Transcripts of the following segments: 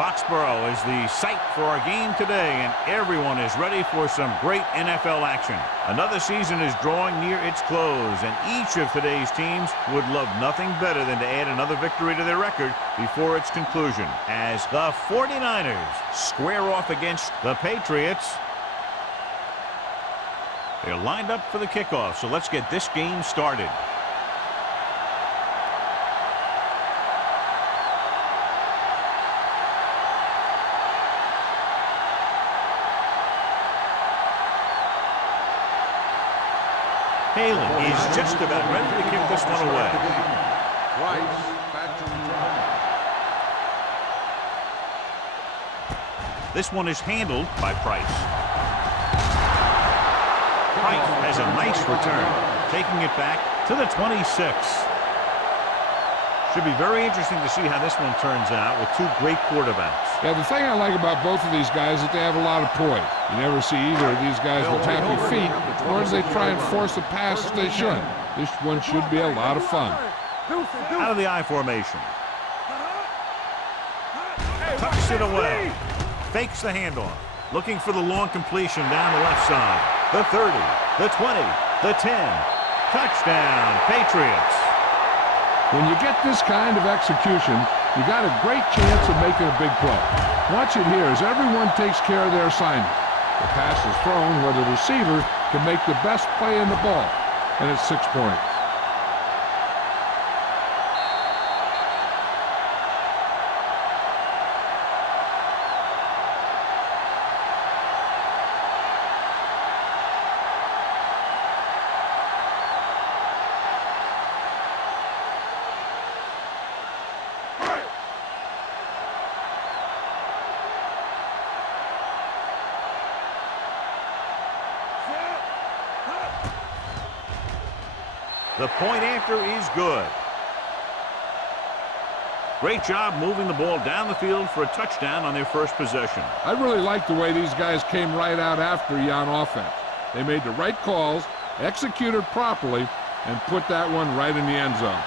Foxborough is the site for our game today, and everyone is ready for some great NFL action. Another season is drawing near its close, and each of today's teams would love nothing better than to add another victory to their record before its conclusion, as the 49ers square off against the Patriots. They're lined up for the kickoff, so let's get this game started. Halen is just about ready to kick this one away. This one is handled by Price. Price has a nice return, taking it back to the 26. Should be very interesting to see how this one turns out with two great quarterbacks. Yeah, the thing I like about both of these guys is that they have a lot of poise. You never see either of these guys with happy feet, nor do they try and force a pass as they should. This one should be a lot of fun. Out of the I formation. Tucks it away. Fakes the handoff. Looking for the long completion down the left side. The 30, the 20, the 10. Touchdown, Patriots. When you get this kind of execution, you got a great chance of making a big play. Watch it here as everyone takes care of their assignment. The pass is thrown where the receiver can make the best play in the ball, and it's 6 points. The point after is good. Great job moving the ball down the field for a touchdown on their first possession. I really like the way these guys came right out after you on offense. They made the right calls, executed properly, and put that one right in the end zone.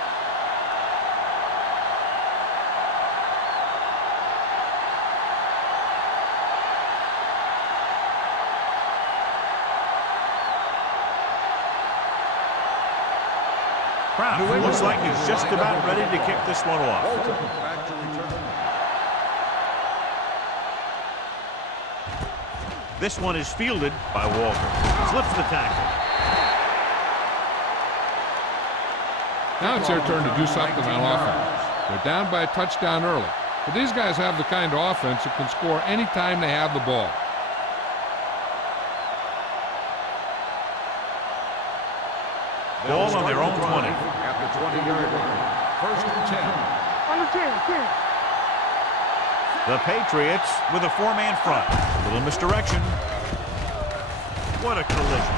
Looks like he's just about ready to kick this one off. This one is fielded by Walker. Slips the tackle. Now it's their turn to do something on offense. They're down by a touchdown early. But these guys have the kind of offense that can score anytime they have the ball. Ball on their own 20. At the 20-yard line. First and 10. On the 10. The Patriots with a four-man front. A little misdirection. What a collision.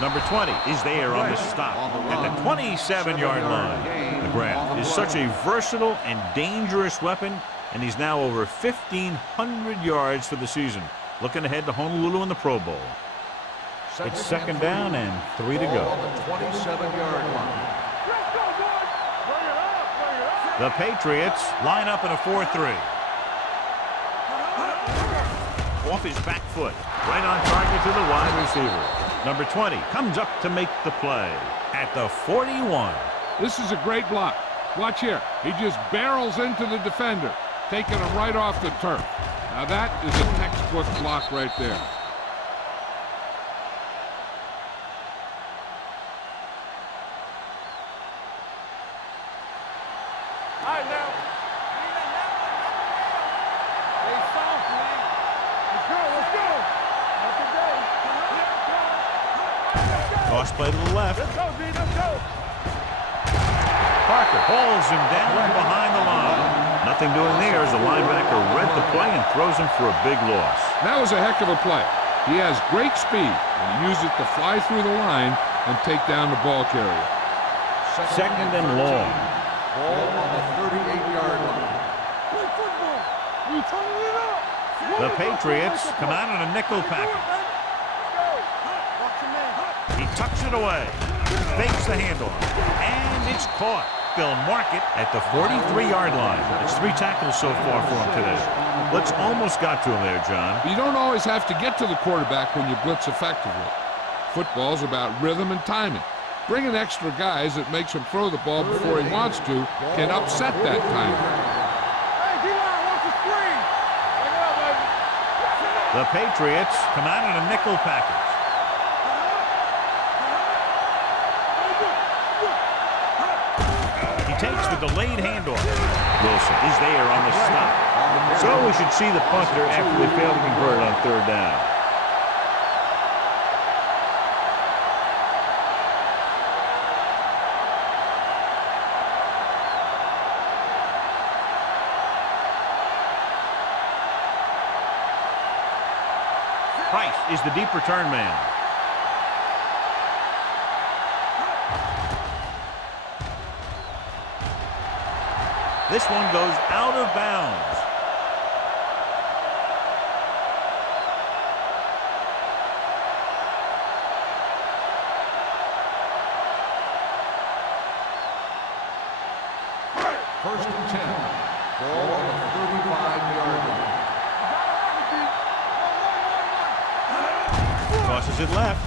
Number 20 is there on this stop at the 27-yard line. McGrath is such a versatile and dangerous weapon, and he's now over 1,500 yards for the season. Looking ahead to Honolulu in the Pro Bowl. It's second down and 3 to go. On the 27-yard line. The Patriots line up in a 4-3. Off his back foot. Right on target to the wide receiver. Number 20 comes up to make the play at the 41. This is a great block. Watch here. He just barrels into the defender, taking him right off the turf. Now that is a textbook block right there. Toss play to the left. Let's go, D. Let's go. Parker hauls him down behind the line. Nothing doing there as the linebacker read the play and throws him for a big loss. That was a heck of a play. He has great speed, and he used it to fly through the line and take down the ball carrier. Second and long. Ball on the 38-yard line. The Patriots come out in a nickel package. He tucks it away, fakes the handoff, and it's caught. they'll mark it at the 43-yard line. It's 3 tackles so far for him today. Blitz almost got to him there, John. You don't always have to get to the quarterback when you blitz effectively. Football's about rhythm and timing. Bringing extra guys that makes him throw the ball before he wants to can upset that timing. Hey, D-line, watch the screen. Bring it up, baby. The Patriots come out in a nickel package. He takes the delayed handoff. Wilson is there on the stop. So we should see the punter after they fail to convert on 3rd down. Price is the deep return man. This one goes out of bounds. First and 10. Ball on the 35-yard line. Crosses it left.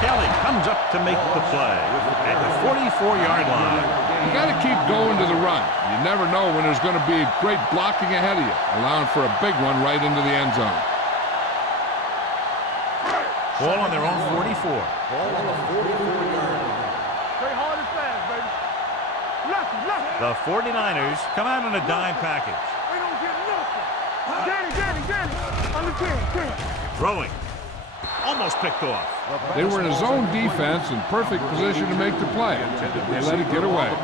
Kelly comes up to make the play at the 44-yard line. You got to keep going to the run. You never know when there's going to be great blocking ahead of you, allowing for a big one right into the end zone. Ball on their own 44. Ball on the 44-yard line. Play hard and fast, baby. Left. The 49ers come out in a dime package. We don't get nothing. Danny. Under 10. Throwing. Almost picked off. They were in a zone defense in perfect position to make the play. They let it get away.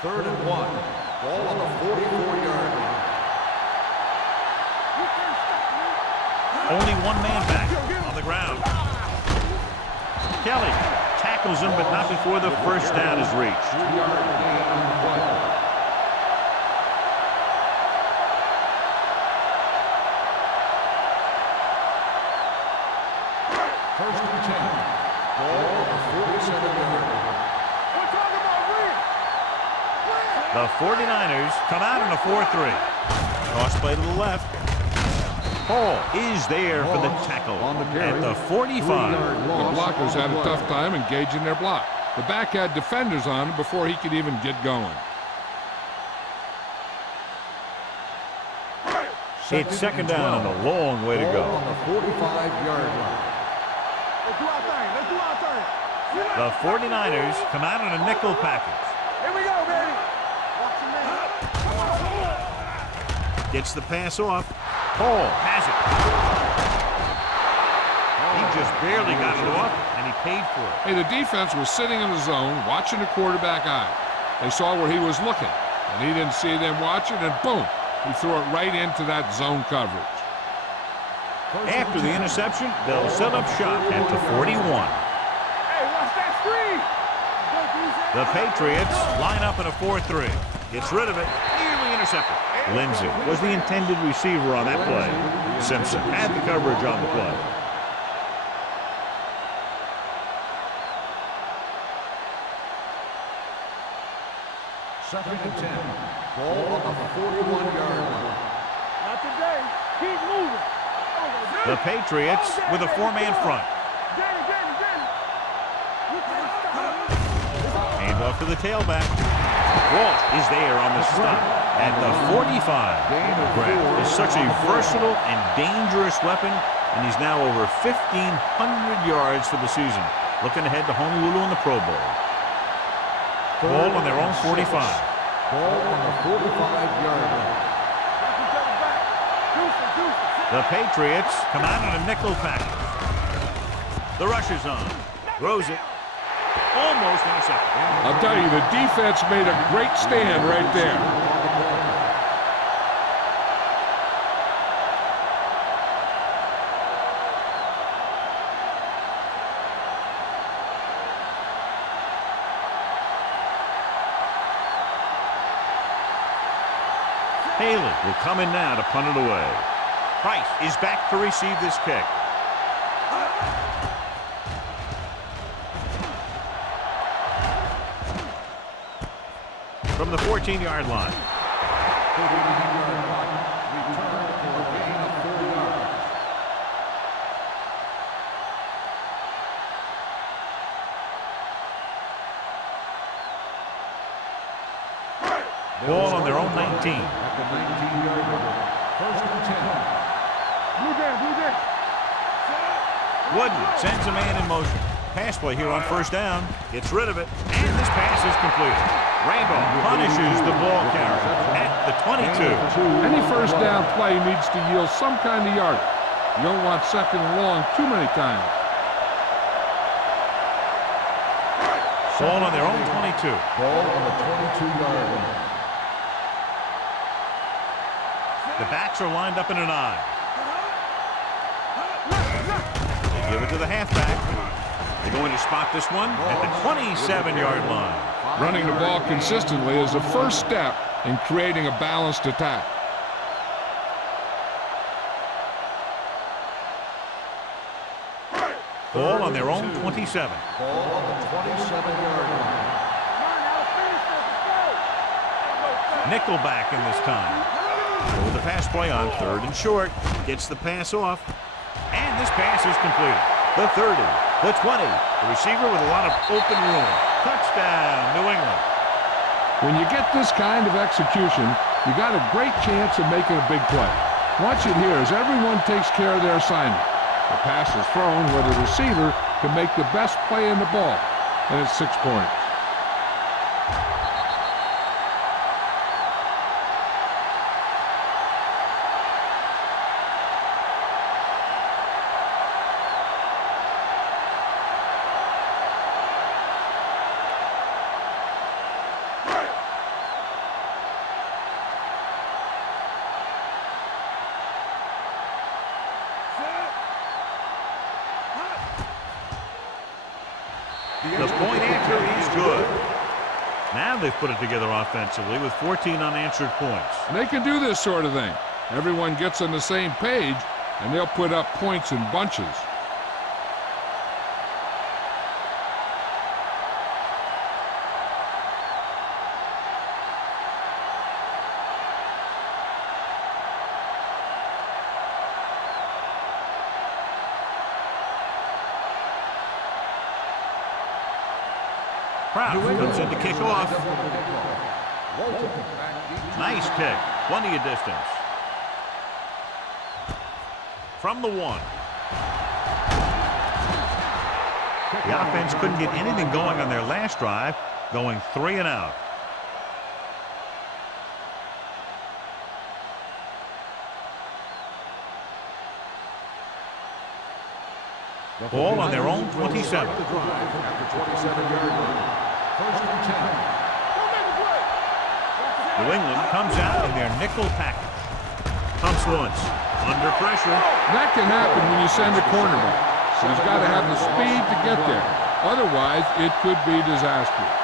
Third and 1. Ball on the 44-yard line. Only one man back on the ground. Kelly tackles him, but not before the first down is reached. 2-yard gain on the play. First and 10. Ball on the 47-yard line. We're talking about win. The 49ers come out in a 4-3. Toss play to the left. Hall is there for the tackle at the 45. The blockers had a tough time engaging their block. The back had defenders on him before he could even get going. It's second down and a long way to Ball go. on the 45-yard line. Let's do our thing. The 49ers come out in a nickel package. Here we go, baby. Watch your man. Gets the pass off. Hall has it. He just barely got it off, and he paid for it. Hey, the defense was sitting in the zone, watching the quarterback eye. They saw where he was looking, and he didn't see them watching, and boom, he threw it right into that zone coverage. After the interception, they'll set up shop at the 41. Hey, watch that screen. The Patriots line up in a 4-3. Gets rid of it, nearly intercepted. Lindsey was the intended receiver on that play. Simpson had the coverage on the play. Second and 10. Ball on the 41-yard line. Not today. Keep moving. The Patriots with a 4-man front. Danny. Hand off to the tailback. Walt is there on the stop at the 45. Grant is such a versatile and dangerous weapon, and he's now over 1,500 yards for the season. Looking ahead to Honolulu in the Pro Bowl. Ball on their own 45. Ball on the 45-yard line. The Patriots come out in a nickel package. The rush is on. Throws it. Almost intercepted. I'll tell you, the defense made a great stand right there. Haley will come in now to punt it away. Price is back to receive this kick. From the 14-yard line. Ball on their own 19. At the 19-yard line. First and 10. Blue down, blue down. Wooden sends a man in motion. Pass play here on first down. Gets rid of it. And this pass is completed. Randolph punishes the ball carrier at the 22. Any first down play needs to yield some kind of yardage. You don't want second and long too many times. Ball on their own 22. Ball on the 22-yard line. The backs are lined up in an I. They give it to the halfback. They're going to spot this one at the 27-yard line. Running the ball consistently is the first step in creating a balanced attack. Ball on their own 27. Ball on the 27-yard line. Nickelback in this time. With the pass play on third and short. Gets the pass off. And this pass is completed. The 30, the 20. The receiver with a lot of open room. Touchdown, New England. When you get this kind of execution, you got a great chance of making a big play. Watch it here as everyone takes care of their assignment. The pass is thrown where the receiver can make the best play in the ball, and it's 6 points. The point after is good. Now they've put it together offensively with 14 unanswered points. And they can do this sort of thing. Everyone gets on the same page, and they'll put up points in bunches. Proud comes in to kick off. Nice kick. Plenty of distance. From the 1. The offense couldn't get anything going on their last drive, going 3 and out. Ball on their own 27. After 27-yard line. First and 10. New England comes out in their nickel package. Pumps once. Under pressure. That can happen when you send a cornerback. So he's got to have the speed to get there. Otherwise, it could be disastrous.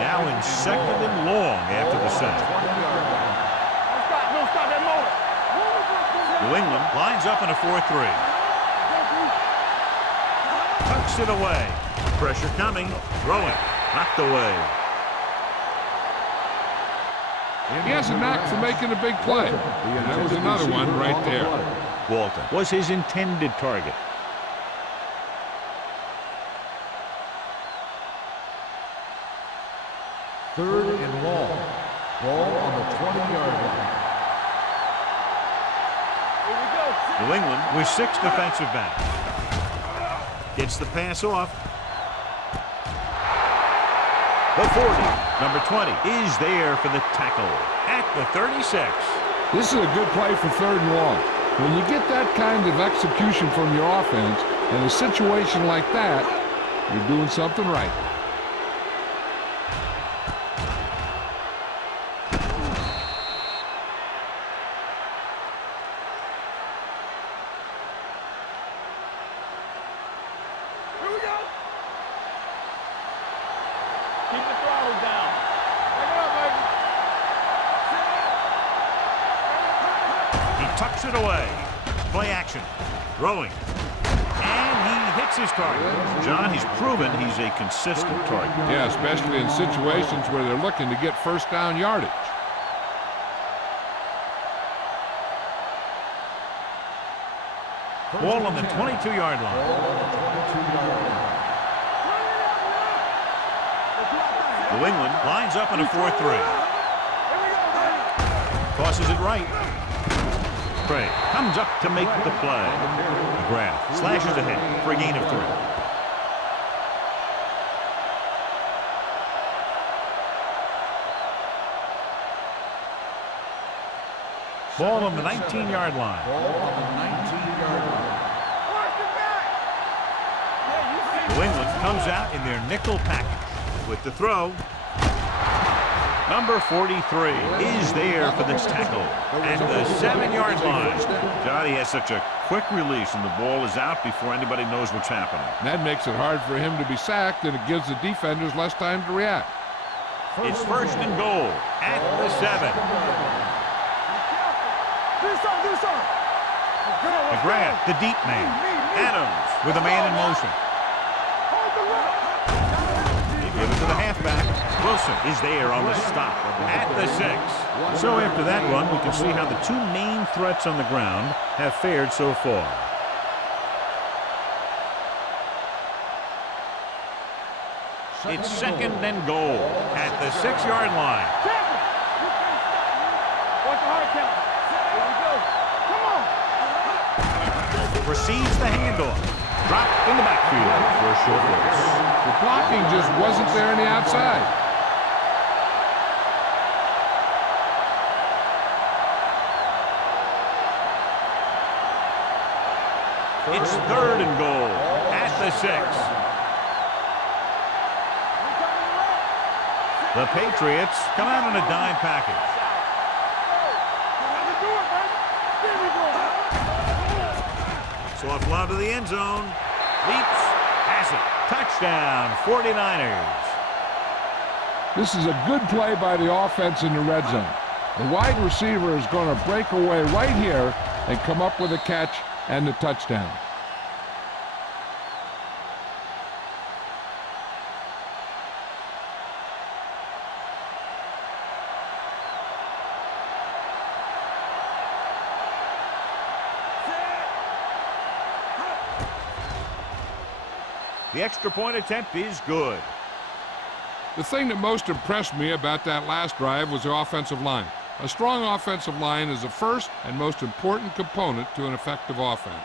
Now in second and long after the sack. Don't stop that motor. New England lines up in a 4-3. Tucks it away. Pressure coming. Throwing. Knocked away. He has a knack for making a big play. And that was another one right there. Walton was his intended target. Third and long. Ball on the 20-yard line. New England with 6 defensive backs. Gets the pass off. The 40, number 20, is there for the tackle at the 36. This is a good play for third and long. When you get that kind of execution from your offense in a situation like that, you're doing something right. Here we go. Keep the throttle down. Back it up, knocks it away. Play action. Throwing. And he hits his target. John, he's proven he's a consistent target. Yeah, especially in situations where they're looking to get first down yardage. Ball on the 22-yard line. New England lines up in a 4-3. Tosses it right. Craig comes up to make the play. McGrath slashes ahead for a gain of 3. Ball on the 19-yard line. New England comes out in their nickel package with the throw. Number 43 is there for this tackle at the 7-yard line. Johnny has such a quick release and the ball is out before anybody knows what's happening. And that makes it hard for him to be sacked, and it gives the defenders less time to react. It's first and goal at the 7. McGrath, the deep man. Adams with a man in motion. They give it to the halfback. Wilson is there on the stop at the 6. So after that run, we can see how the two main threats on the ground have fared so far. It's second and goal at the 6-yard line. Receives the handoff. Dropped in the backfield for a short loss. The blocking just wasn't there on the outside. It's third and goal at the 6. The Patriots come out in a dime package. Soft lob to the end zone. Leaps. Pass it. Touchdown. 49ers. This is a good play by the offense in the red zone. The wide receiver is going to break away right here and come up with a catch and the touchdown. The extra point attempt is good. The thing that most impressed me about that last drive was the offensive line. A strong offensive line is the first and most important component to an effective offense.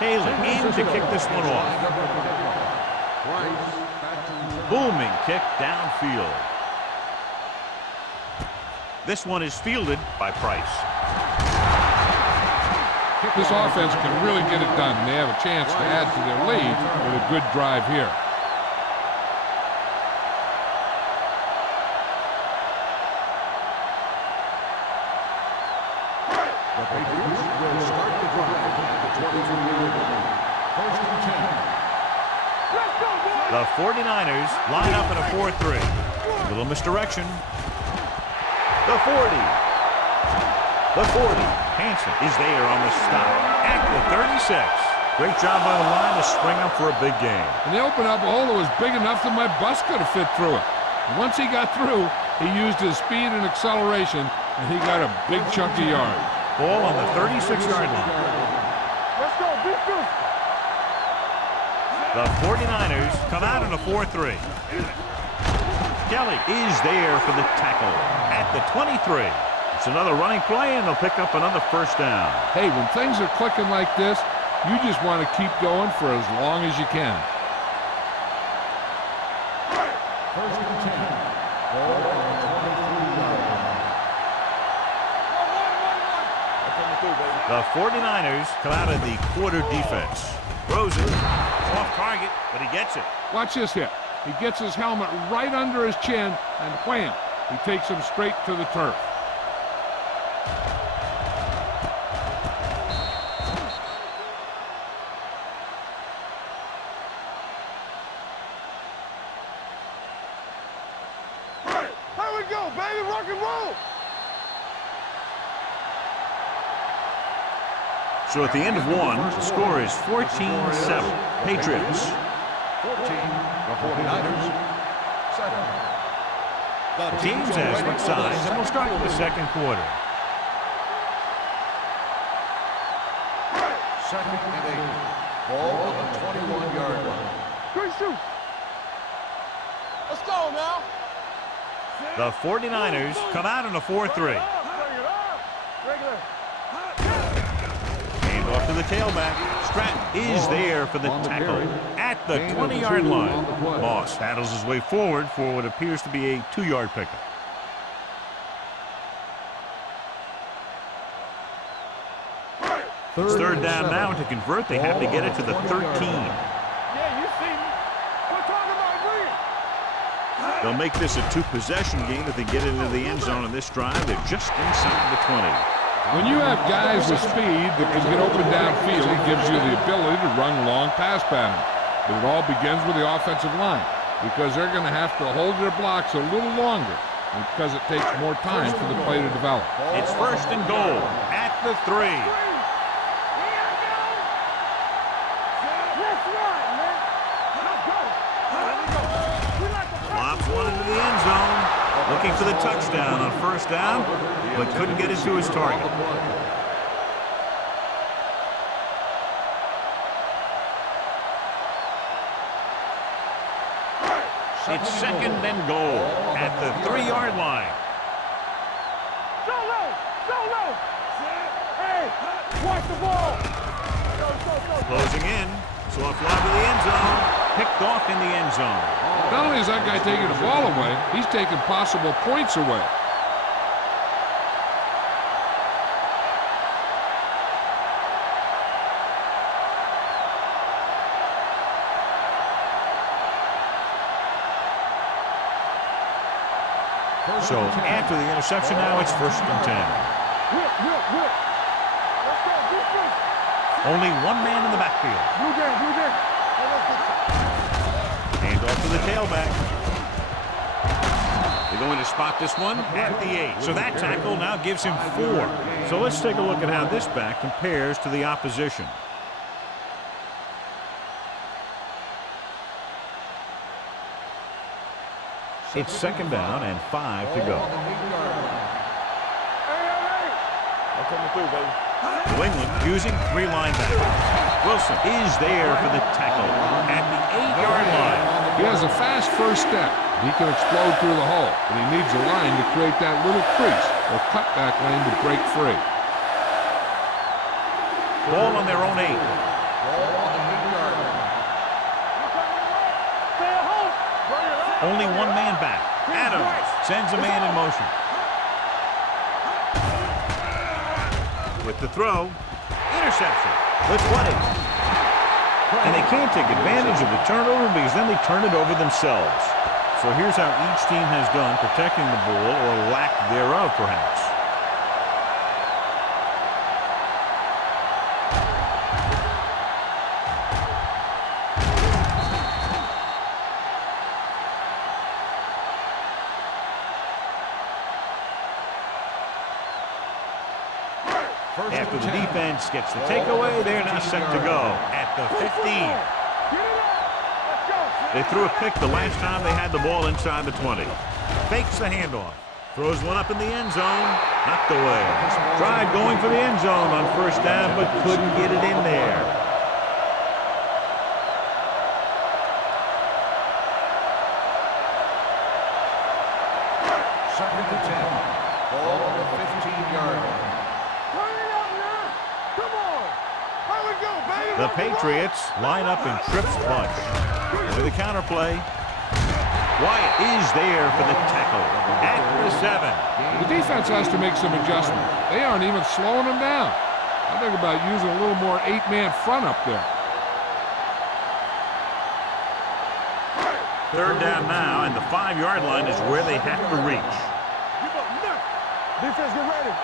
Haley in to kick this one off. Booming kick downfield. This one is fielded by Price. This offense can really get it done. They have a chance to add to their lead with a good drive here. The Patriots will start the drive at the 22-yard line. First and 10. Let's go, boys! The 49ers line up in a 4-3. A little misdirection. The 40. The 40. Hanson is there on the stop at the 36. Great job by the line to spring up for a big game. And they opened up a hole that was big enough that my bus could have fit through it. And once he got through, he used his speed and acceleration, and he got a big chunk of yards. Ball on the 36-yard line. Let's go, beat this! The 49ers come out in a 4-3. Kelly is there for the tackle at the 23. It's another running play, and they'll pick up another first down. Hey, when things are clicking like this, you just want to keep going for as long as you can. First and 10. Ball on the 23-yard line. The 49ers come out in the quarter defense. Rosen off target, but he gets it. Watch this hit. He gets his helmet right under his chin, and wham, he takes him straight to the turf. baby. Rock and roll. So at the end of one, the score is 14-7. Patriots. 14, the 49ers. 7. The teams have switched sides, and we'll start with the second quarter. Second and 8. Ball on the 21-yard line. Good shoot. Let's go now. The 49ers come out in a 4-3. Regular. Hand off to the tailback. Stratton is there for the tackle at the 20-yard line. Moss paddles his way forward for what appears to be a 2-yard pickup. It's third down now. To convert, they have to get it to the 13. Yeah, you see me. We're talking about green. They'll make this a 2-possession game if they get into the end zone on this drive. They're just inside the 20. When you have guys with speed that can get open downfield, it gives you the ability to run long pass patterns. But it all begins with the offensive line because they're going to have to hold their blocks a little longer because it takes more time for the play to develop. It's first and goal at the 3. Lobs one into the end zone. Looking for the touchdown on first down, but couldn't get it to his target. It's second and goal at the 3-yard line. So low. So low. Hey, watch the ball. Go. Closing in. So a fly to the end zone. Picked off in the end zone. Not only is that guy taking the ball away, he's taking possible points away. So after the interception now, it's first and 10. Whip. Let's go, defense. Only one man in the backfield. Blue game. Hand off to the tailback. They're going to spot this one at the 8. So that tackle now gives him 4. So let's take a look at how this back compares to the opposition. It's second down and 5 to go. I'm coming through, baby. New England using 3 linebackers. Wilson is there for the tackle at the 8-yard line. He has a fast first step. He can explode through the hole, but he needs a line to create that little crease or cutback lane to break free. Ball on their own 8. Only one man back. Adams sends a man in motion. With the throw, interception. The 20. And they can't take advantage of the turnover because then they turn it over themselves. So here's how each team has done protecting the ball, or lack thereof, perhaps. After the defense gets the takeaway, they're now set to go at the 15. They threw a pick the last time they had the ball inside the 20. Fakes the handoff. Throws one up in the end zone. Knocked away. Tried going for the end zone on first down, but couldn't get it in there. Second and 10. Ball on the 15-yard line. The Patriots line up in trips bunch. With the counterplay, Wyatt is there for the tackle at the 7. The defense has to make some adjustments. They aren't even slowing them down. I think about using a little more 8-man front up there. Third down now, and the 5-yard line is where they have to reach. Defense, get ready.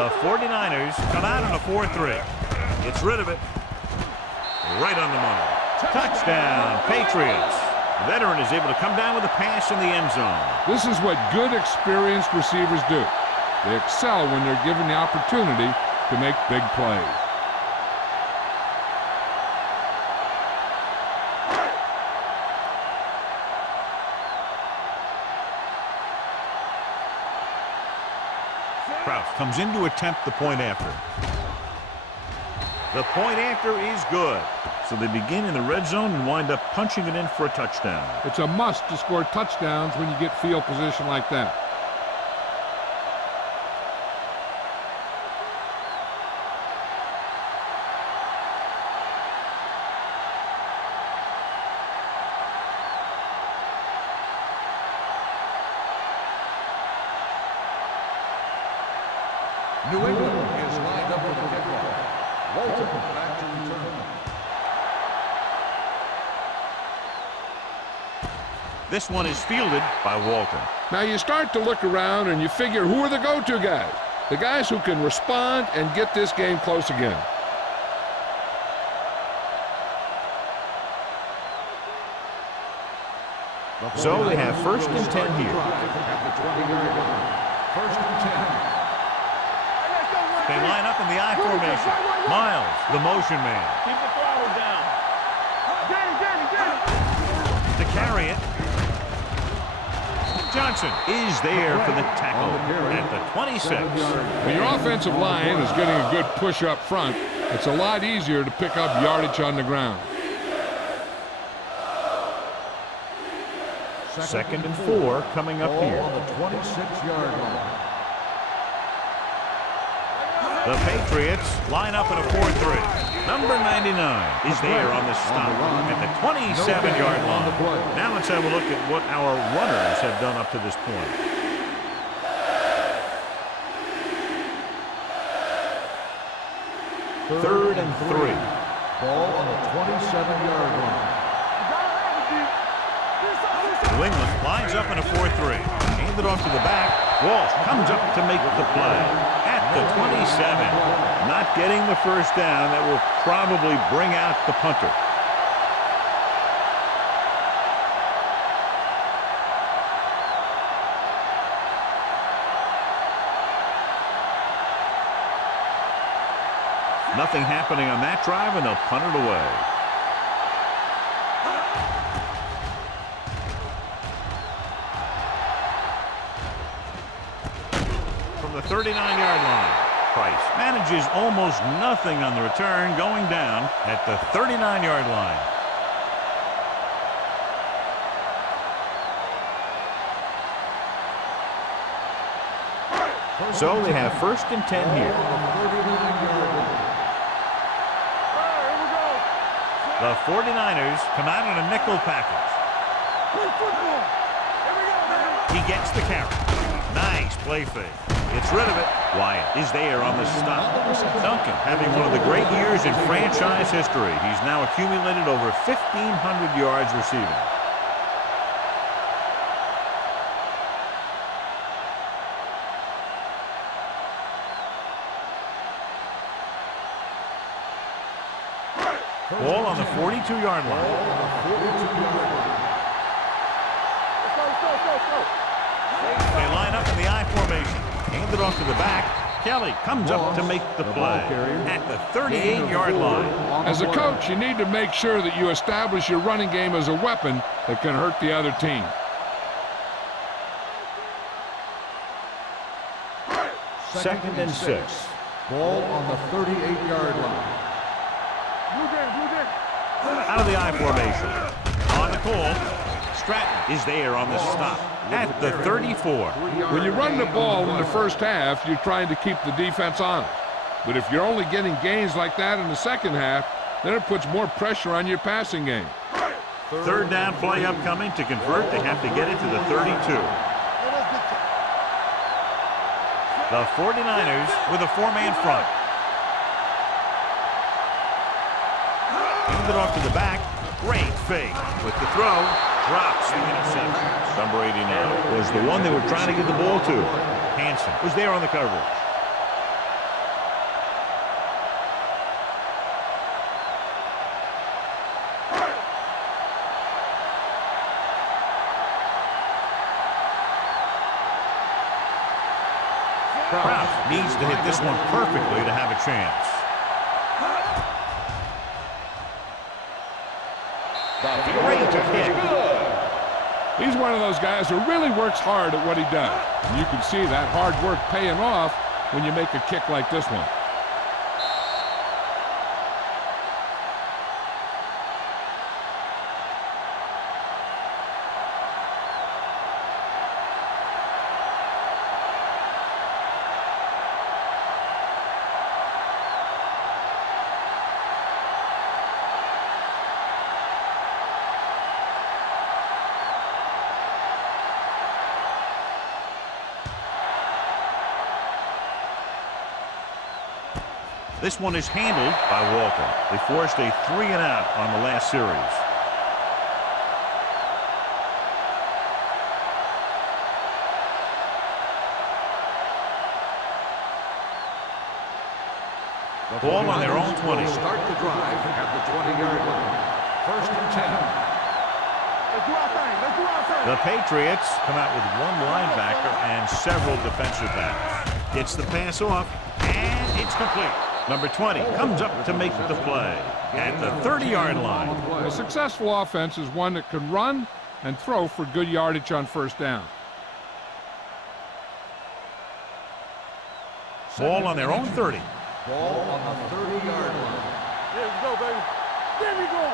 The 49ers come out in a 4-3. Gets rid of it. Right on the money. Touchdown, Patriots. Veteran is able to come down with a pass in the end zone. This is what good, experienced receivers do. They excel when they're given the opportunity to make big plays. Kraus comes in to attempt the point after. The point after is good. So they begin in the red zone and wind up punching it in for a touchdown. It's a must to score touchdowns when you get field position like that. New England is lined up for the kickoff. Walton back to return. This one is fielded by Walton. Now you start to look around and you figure, who are the go-to guys? The guys who can respond and get this game close again. So they have 1st and 10 here. At the 20-yard line. 1st and 10. They line up in the I formation. Miles, the motion man. Keep the throttle down. Get it. To carry it. Johnson is there for the tackle at the 26. When your offensive line is getting a good push up front, it's a lot easier to pick up yardage on the ground. 2nd and 4 coming up here. On the 26-yard line. The Patriots line up in a 4-3. Number 99 is there on the stop at the 27-yard line. Now let's have a look at what our runners have done up to this point. Third and 3. Ball on the 27-yard line. New England lines up in a 4-3. Handed off to the back. Walsh comes up to make the play at the 27. Not getting the first down. That will probably bring out the punter. Nothing happening on that drive, and they'll punt it away. From the 39-yard line, Price manages almost nothing on the return, going down at the 39-yard line. So they have 1st and 10 here. The 49ers come out in a nickel package. He gets the carry. Nice play fake. Gets rid of it. Wyatt is there on the stop. Duncan having one of the great years in franchise history. He's now accumulated over 1,500 yards receiving. Ball on the 42-yard line. They line up in the I formation. Handed off to the back. Kelly comes up to make the play at the 38-yard line. As a coach, you need to make sure that you establish your running game as a weapon that can hurt the other team. Second and 6. Ball on the 38-yard line. Out of the I formation. On the call. Stratton is there on the stop at the 34. When you run the ball in the first half, you're trying to keep the defense honest. But if you're only getting gains like that in the second half, then it puts more pressure on your passing game. Third down play upcoming. To convert, they have to get it to the 32. The 49ers with a 4-man front. Handed off to the back. Great fake. With the throw, drops the interception. Number 89 was the one they were trying to get the ball to. Hansen was there on the coverage. Kraus needs to hit this one perfectly to have a chance. Great hit. He's one of those guys who really works hard at what he does. And you can see that hard work paying off when you make a kick like this one. This one is handled by Walter. They forced a 3-and-out on the last series. Ball on their own 20. Start the drive at the 20-yard line. First and 10. Let's do our thing. Let's do our thing. The Patriots come out with one linebacker and several defensive backs. Gets the pass off, and it's complete. Number 20 comes up to make the play at the 30-yard line. A successful offense is one that can run and throw for good yardage on first down. Ball on their own 30. Ball on the 30-yard line. There we go, baby. There we go.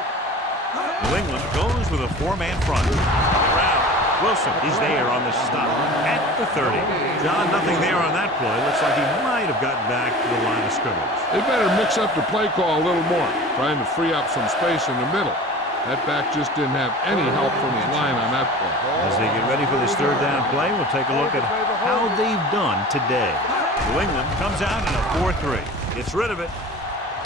New England goes with a 4-man front. Around. Wilson is there on the stop at the 30. John, nothing there on that play. Looks like he might have gotten back to the line of scrimmage. They better mix up the play call a little more, trying to free up some space in the middle. That back just didn't have any help from his line on that play. As they get ready for this third down play, we'll take a look at how they've done today. New England comes out in a 4-3. Gets rid of it,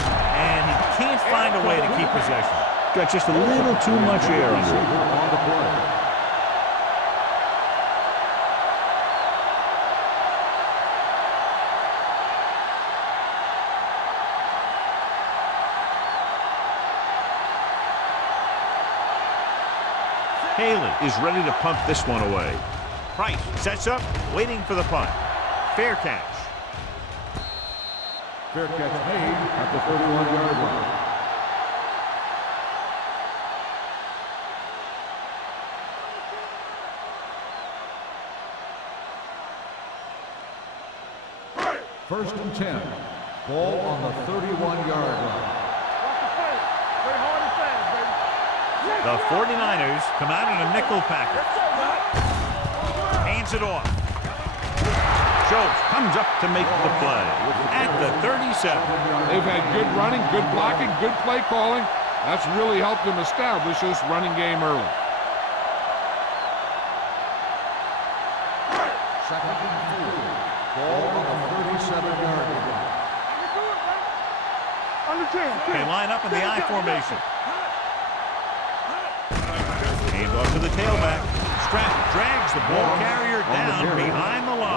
and he can't find a way to keep possession. Got just a little too much air under it. On the play. Haley is ready to punt this one away. Price sets up, waiting for the punt. Fair catch. Fair catch made at the 31-yard line. First and 10. Ball on the 31-yard line. Watch the play. Play hard and fast, baby. The 49ers come out in a nickel package. Hands it off. Schultz comes up to make the play at the 37. They've had good running, good blocking, good play calling. That's really helped them establish this running game early. Second and 4. Ball on the 37-yard line. Under 10. They line up in the I formation. Hand off to the tailback. Stratton drags the ball carrier down behind the line.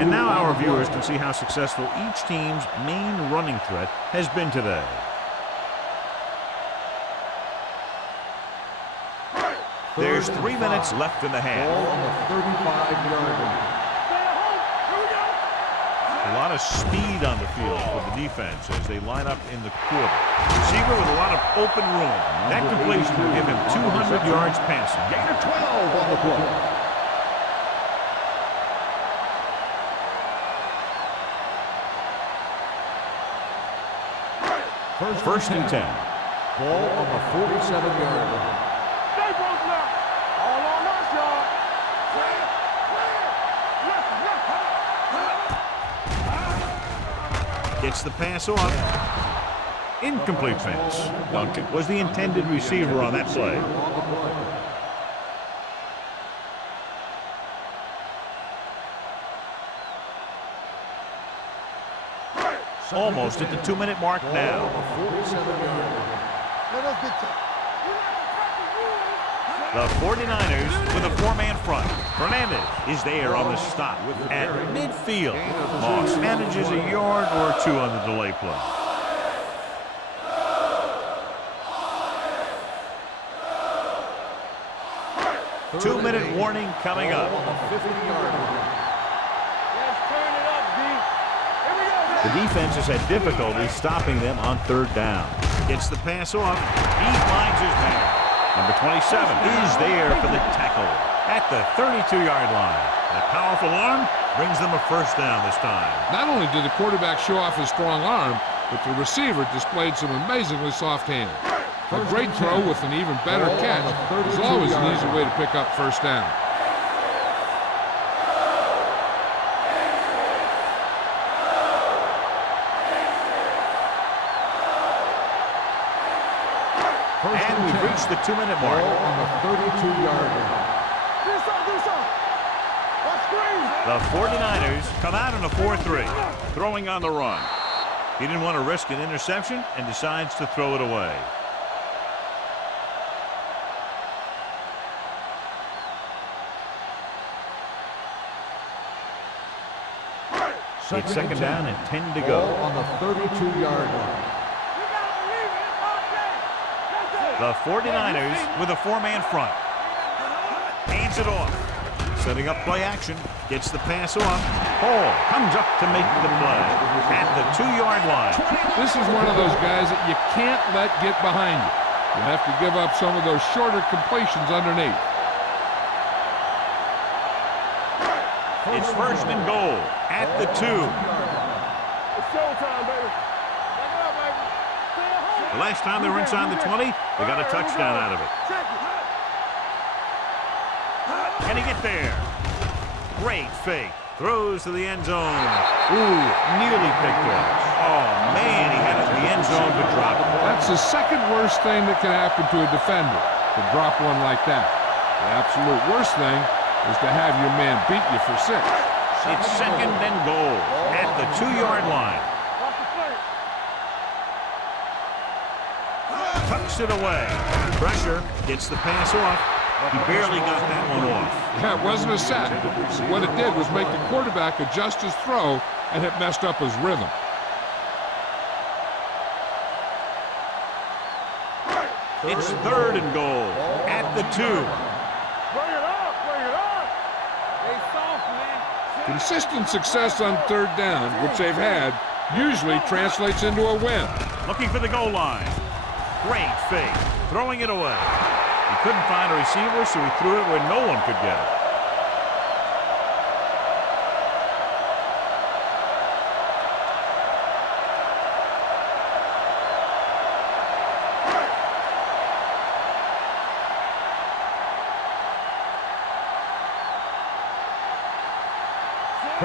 And now our viewers can see how successful each team's main running threat has been today. There's 3 minutes left in the half. Ball on the 35-yard line. A lot of speed on the field for the defense as they line up in the quarter. Receiver with a lot of open room. That completion will give him 200 yards passing. Gain of 12 on the play. First and 10. Ball on the 47-yard line. Stay close now. All on us, y'all. Gets the pass off. Incomplete pass. Duncan was the intended receiver on that play. Almost at the 2-minute mark now. Let us get to The 49ers with a 4-man front. Fernandez is there on the stop at midfield. Moss manages a yard or two on the delay play. Two-minute warning coming up. Let's turn it up, D. The defense has had difficulty stopping them on third down. Gets the pass off. He finds his man. Number 27 is there for the tackle at the 32-yard line. That powerful arm brings them a first down this time. Not only did the quarterback show off his strong arm, but the receiver displayed some amazingly soft hands. A great throw with an even better catch is always an easy way to pick up first down. And we've reached the 2-minute mark. On the 32-yard line. Do something. Watch screen. The 49ers come out in a 4-3, throwing on the run. He didn't want to risk an interception and decides to throw it away. It's second down and 10 to go. On the 32-yard line. The 49ers with a 4-man front. Hands it off. Setting up play action. Gets the pass off. Hall comes up to make the play at the 2-yard line. This is one of those guys that you can't let get behind you. You have to give up some of those shorter completions underneath. It's first and goal at the 2. It's showtime, baby. Back it up, baby. Stay at home. The last time they were inside the 20, they got a touchdown out of it. Check it. Can he get there? Great fake. Throws to the end zone. Ooh, nearly picked off. Oh, man, he had it in the end zone but dropped it. That's the second worst thing that can happen to a defender, to drop one like that. The absolute worst thing is to have your man beat you for 6. It's second and goal at the 2-yard line. Watch the play. Tucks it away. Pressure. Gets the pass off. He barely got that one off. Yeah, it wasn't a sack. What it did was make the quarterback adjust his throw, and it messed up his rhythm. It's third and goal at the 2. Bring it up. They soft, man. Consistent success on third down, which they've had, usually translates into a win. Looking for the goal line. Great fake. Throwing it away. He couldn't find a receiver, so he threw it where no one could get it.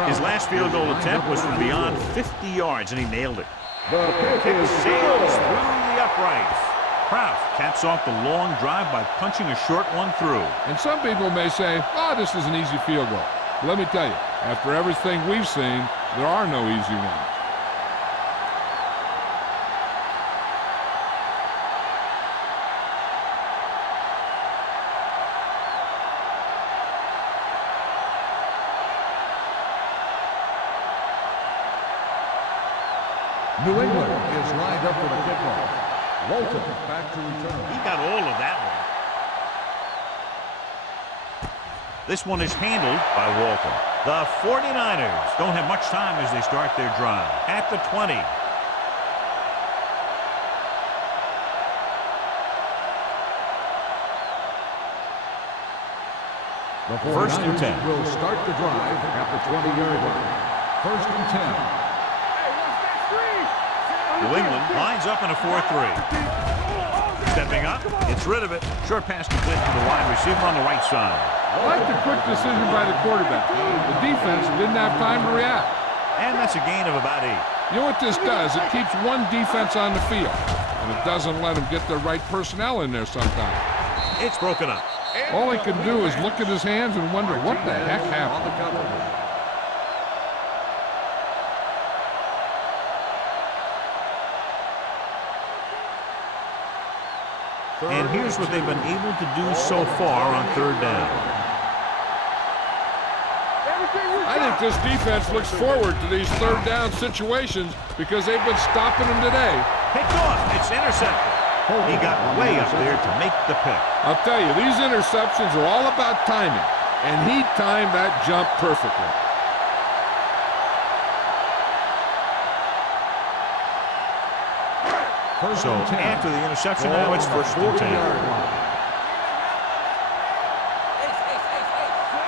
His last field goal attempt was from beyond 50 yards, and he nailed it. The Kick sails through the uprights. Kraus caps off the long drive by punching a short one through. And some people may say, oh, this is an easy field goal. But let me tell you, after everything we've seen, there are no easy ones. New England is lined up for the kickoff. Walton back to return. He got all of that one. This one is handled by Walton. The 49ers don't have much time as they start their drive. At the 20. The First and 10. 49ers will start the drive at the 20-yard line. First and 10. Hey, watch that screen. New England lines up in a 4-3. Stepping up, gets rid of it. Short pass complete to the wide receiver on the right side. I like the quick decision by the quarterback. The defense didn't have time to react. And that's a gain of about 8. You know what this does? It keeps one defense on the field, and it doesn't let them get the right personnel in there sometimes. It's broken up. All he can do is look at his hands and wonder what the heck happened. On the cover. And here's what they've been able to do so far on third down. I think this defense looks forward to these third down situations because they've been stopping them today. Picked off. It's intercepted. He got way up there to make the pick. I'll tell you, these interceptions are all about timing, and he timed that jump perfectly. First So and 10. after the interception, Ball now it's on the first and 10. 40-yard line.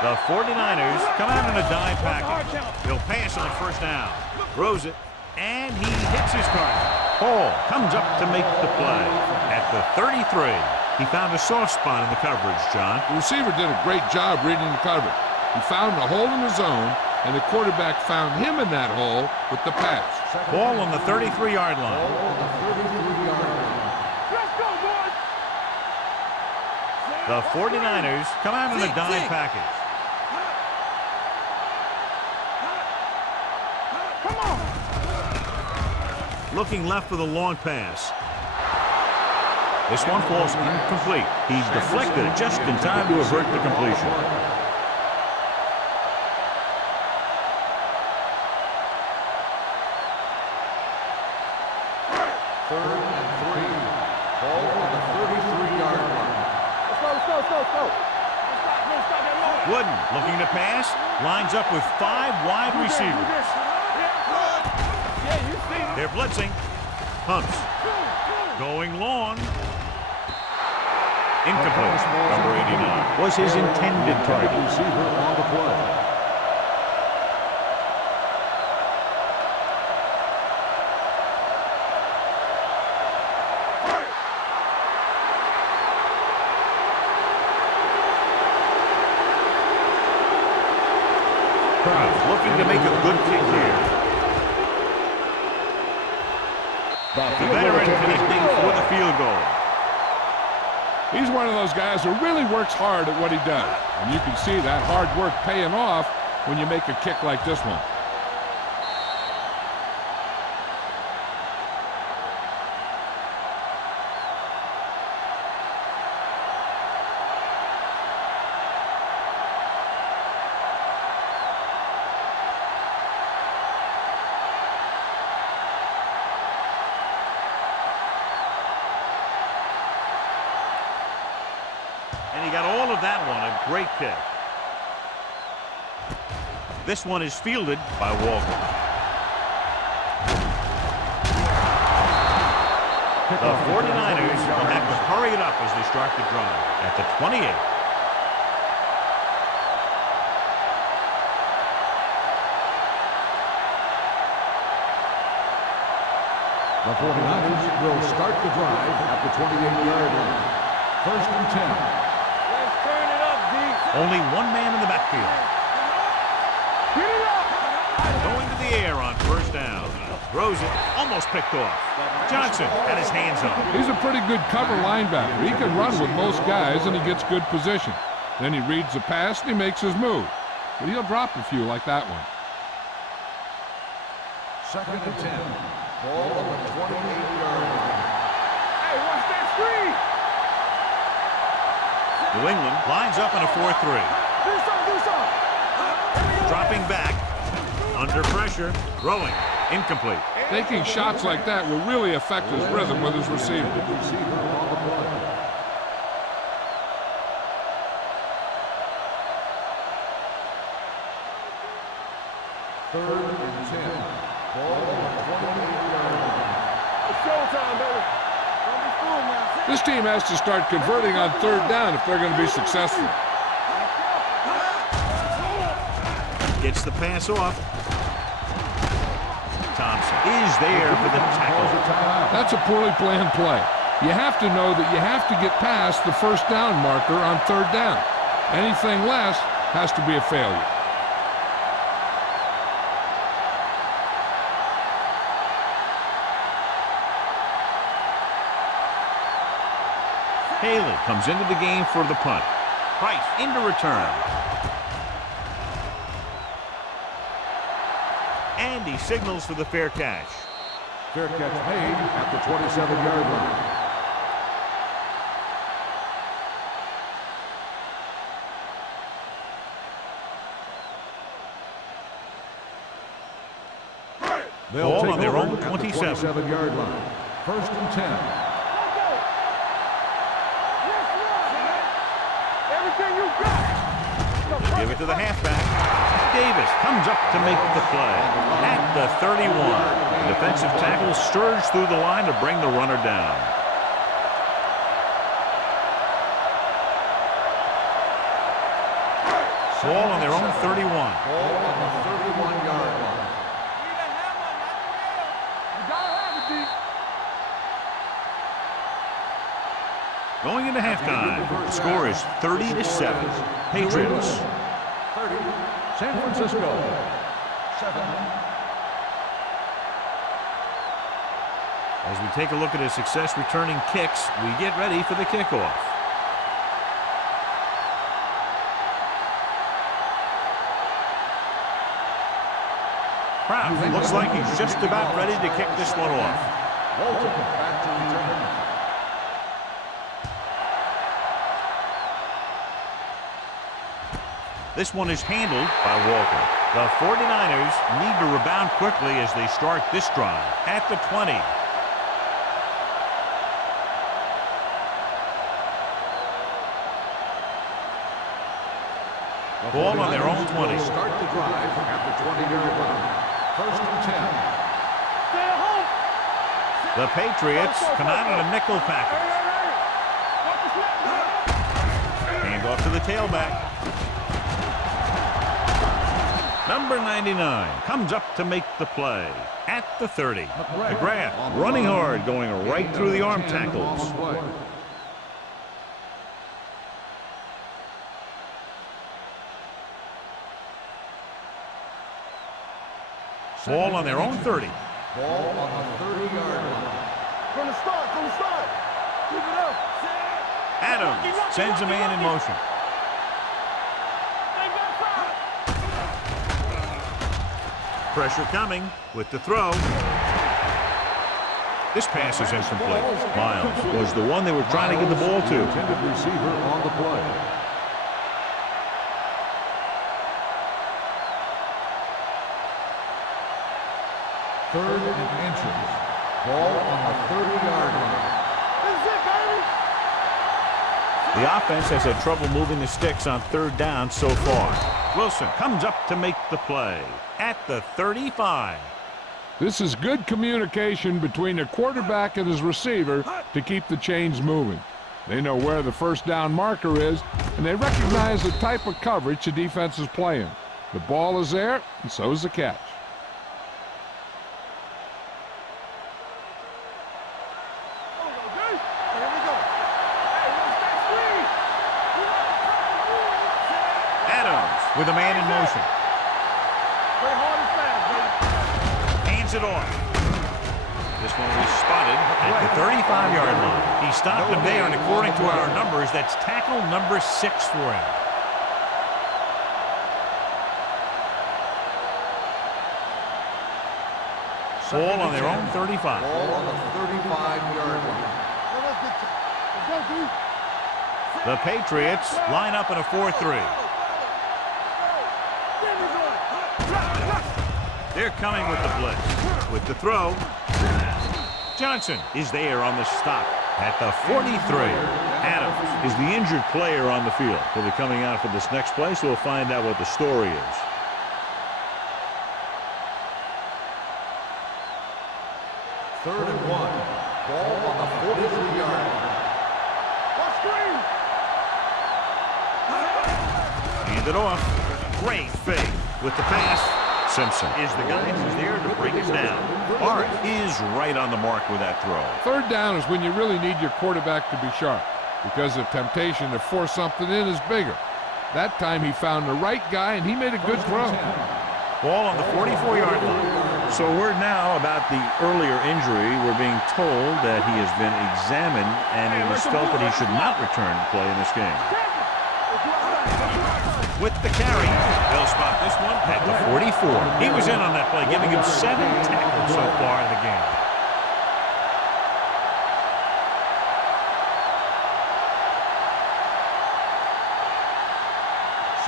The 49ers come out in a dime package. He'll pass on first down. Throws it, and he hits his target. Hall comes up to make the play. At the 33, he found a soft spot in the coverage, John. The receiver did a great job reading the coverage. He found a hole in the zone, and the quarterback found him in that hole with the pass. Ball on the 33-yard line. Ball on the 33-yard line. Let's go, boys. The 49ers come out in a dime package. Come on. Looking left for the long pass. This one falls incomplete. He deflected it just in time to avert the completion. Third and 3. Ball on the 33-yard line. Let's go. Don't stop that moment. Wooden looking to pass. Lines up with 5 wide receivers. Yeah, you see it. They're blitzing. Pumps. Going long. Incomplete. Number 89 was his intended target. Receiver on the play. Looking to make a good kick here. The veteran connecting for the field goal. He's one of those guys who really works hard at what he does. And you can see that hard work paying off when you make a kick like this one. And he got all of that one, a great kick. This one is fielded by Walker. The 49ers will have to hurry it up as they start the drive at the 28. The 49ers will start the drive at the 28-yard line. First and 10. Let's turn it up, D. Only one man in the backfield. Get it up. Going to the air on first down. Throws it, almost picked off. Johnson had his hands on it. He's a pretty good cover linebacker. He can run with most guys, and he gets good position. Then he reads the pass, and he makes his move. But he'll drop a few like that one. Second and 10. Ball on the 28-yard line. Hey, watch that screen. New England lines up in a 4-3. Do something. Dropping back, under pressure, throwing, incomplete. Taking shots like that will really affect his rhythm with his receiver. Receiver on the play. Third and 10. Ball on the 28-yard line. It's showtime, baby. Don't be fooled now. This team has to start converting on third down if they're going to be successful. Gets the pass off. Thompson is there for the tackle. That's a poorly planned play. You have to know that you have to get past the first down marker on third down. Anything less has to be a failure. Haley comes into the game for the punt. Price into return. And he signals for the fair catch. Fair catch made at the 27-yard line. They'll Ball take on their over own at the 27. 27-yard line. First and 10. Everything you got. Give it to the halfback. Davis comes up to make the play at the 31. The defensive tackle surged through the line to bring the runner down. Ball on their own 31. Ball on the 31-yard line. Going into halftime, the score is 30-7. Patriots. 30, San Francisco. 7. As we take a look at his success returning kicks, we get ready for the kickoff. Kraft looks like he's just about ready to kick this one off. Walton back to return. This one is handled by Walker. The 49ers need to rebound quickly as they start this drive at the 20. Ball on their own 20. Start the drive at the 20-yard line. First and 10. Stay at home. The Patriots come out in a nickel package. Hand off to the tailback. Number 99 comes up to make the play at the 30. McGrath running hard, going right through the arm tackles. Ball on their own 30. Ball on the 30-yard line. From the start. Keep it up. Adams sends a man in motion. Pressure coming with the throw. This pass is incomplete. Miles was the one they were trying to get the ball to. Intended receiver on the play. Third and inches. Ball on the 30-yard line. This is it, baby. The offense has had trouble moving the sticks on third down so far. Wilson comes up to make the play at the 35. This is good communication between the quarterback and his receiver to keep the chains moving. They know where the first down marker is, and they recognize the type of coverage the defense is playing. The ball is there, and so is the catch. With a man in motion. Hands it off. This one was spotted at the 35-yard line. He stopped him there, and according to our numbers, that's tackle number 6 for him. Ball on their own 35. Ball on the 35-yard line. The Patriots line up in a 4-3. They're coming with the blitz. With the throw, Johnson is there on the stop at the 43. Adams is the injured player on the field. He'll be coming out for this next play, so we'll find out what the story is. Third and 1. Ball on the 43-yard line. Hand it off. Great fake with the pass. Simpson is the guy who's there to bring it down. Art is right on the mark with that throw. Third down is when you really need your quarterback to be sharp, because the temptation to force something in is bigger. That time he found the right guy, and he made a good throw. Ball on the 44-yard line. So word now about the earlier injury. We're being told that he has been examined, and it was felt that he should not return to play in this game. With the carry, they'll spot this one at the 44. He was in on that play, giving him 7 tackles so far in the game.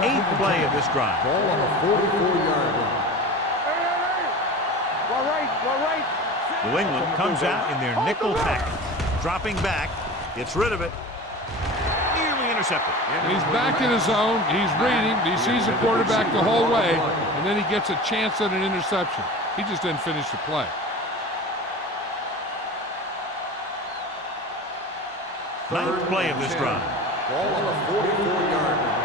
Eighth play of this drive. Ball on the 44-yard line. New England comes out in their nickel package. Dropping back, gets rid of it. Nearly intercepted. And he's back in his zone. He's reading. He sees the quarterback the whole way, and then he gets a chance at an interception. He just didn't finish the play. Ninth play of this drive. Ball on the 44-yard line.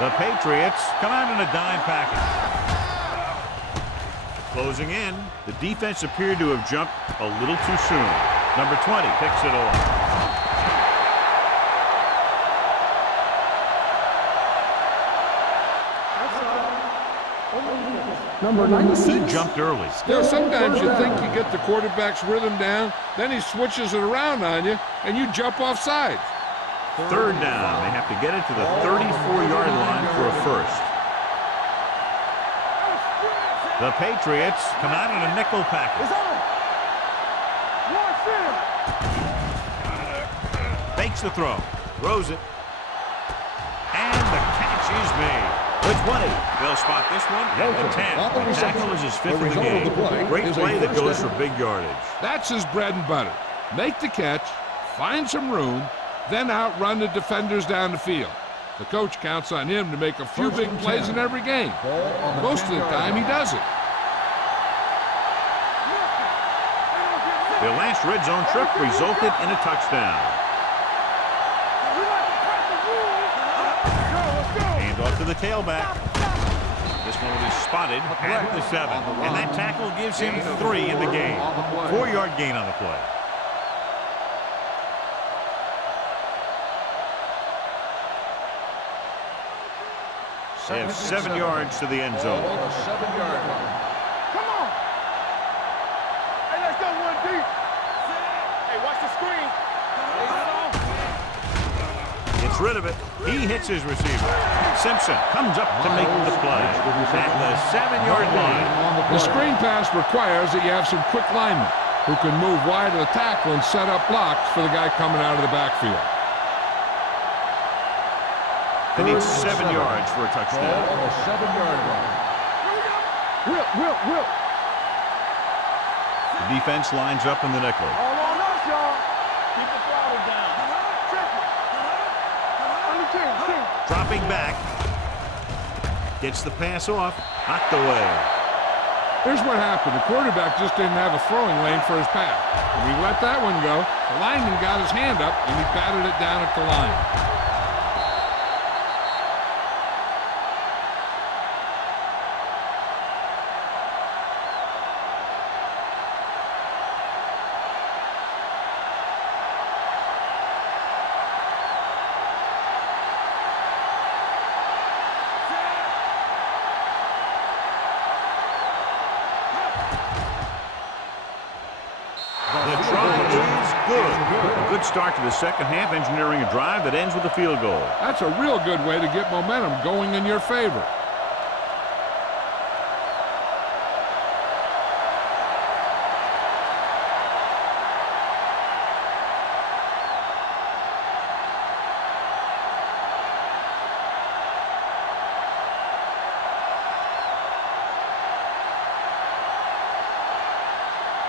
The Patriots come out in a dime package. Closing in, the defense appeared to have jumped a little too soon. Number 20 picks it off. Number 96. He jumped early. You know, sometimes you think you get the quarterback's rhythm down, then he switches it around on you, and you jump off sides. Third down. They have to get it to the 34-yard line for a first. The Patriots come out in a nickel package. Fakes the throw. Throws it. And the catch is made. The 20. They'll spot this one at the 10. The tackle is his fifth of the game. Great play that goes for big yardage. That's his bread and butter. Make the catch, find some room, then outrun the defenders down the field. The coach counts on him to make a few big plays in every game. Most of the time, he does it. Their last red zone trip resulted in a touchdown. Hand off to the tailback. This one will be spotted at the 7. And that tackle gives him 3 in the game. 4-yard gain on the play. They have 7 yards to the end zone. Ball on the 7-yard line. Come on. Hey, let's go one deep. Hey, watch the screen. Gets rid of it. He hits his receiver. Simpson comes up to make the play at the 7-yard line. The screen pass requires that you have some quick linemen who can move wide of the tackle and set up blocks for the guy coming out of the backfield. They need 7 yards for a touchdown. Ball on the 7-yard line. Whip. The defense lines up in the nickel. All on us, y'all. Keep the throttle down. Check it. On the 10. Dropping back. Gets the pass off. Knocked away. Here's what happened. The quarterback just didn't have a throwing lane for his pass. When he let that one go, the lineman got his hand up, and he batted it down at the line. The try is good. A good start to the second half, engineering a drive that ends with a field goal. That's a real good way to get momentum going in your favor.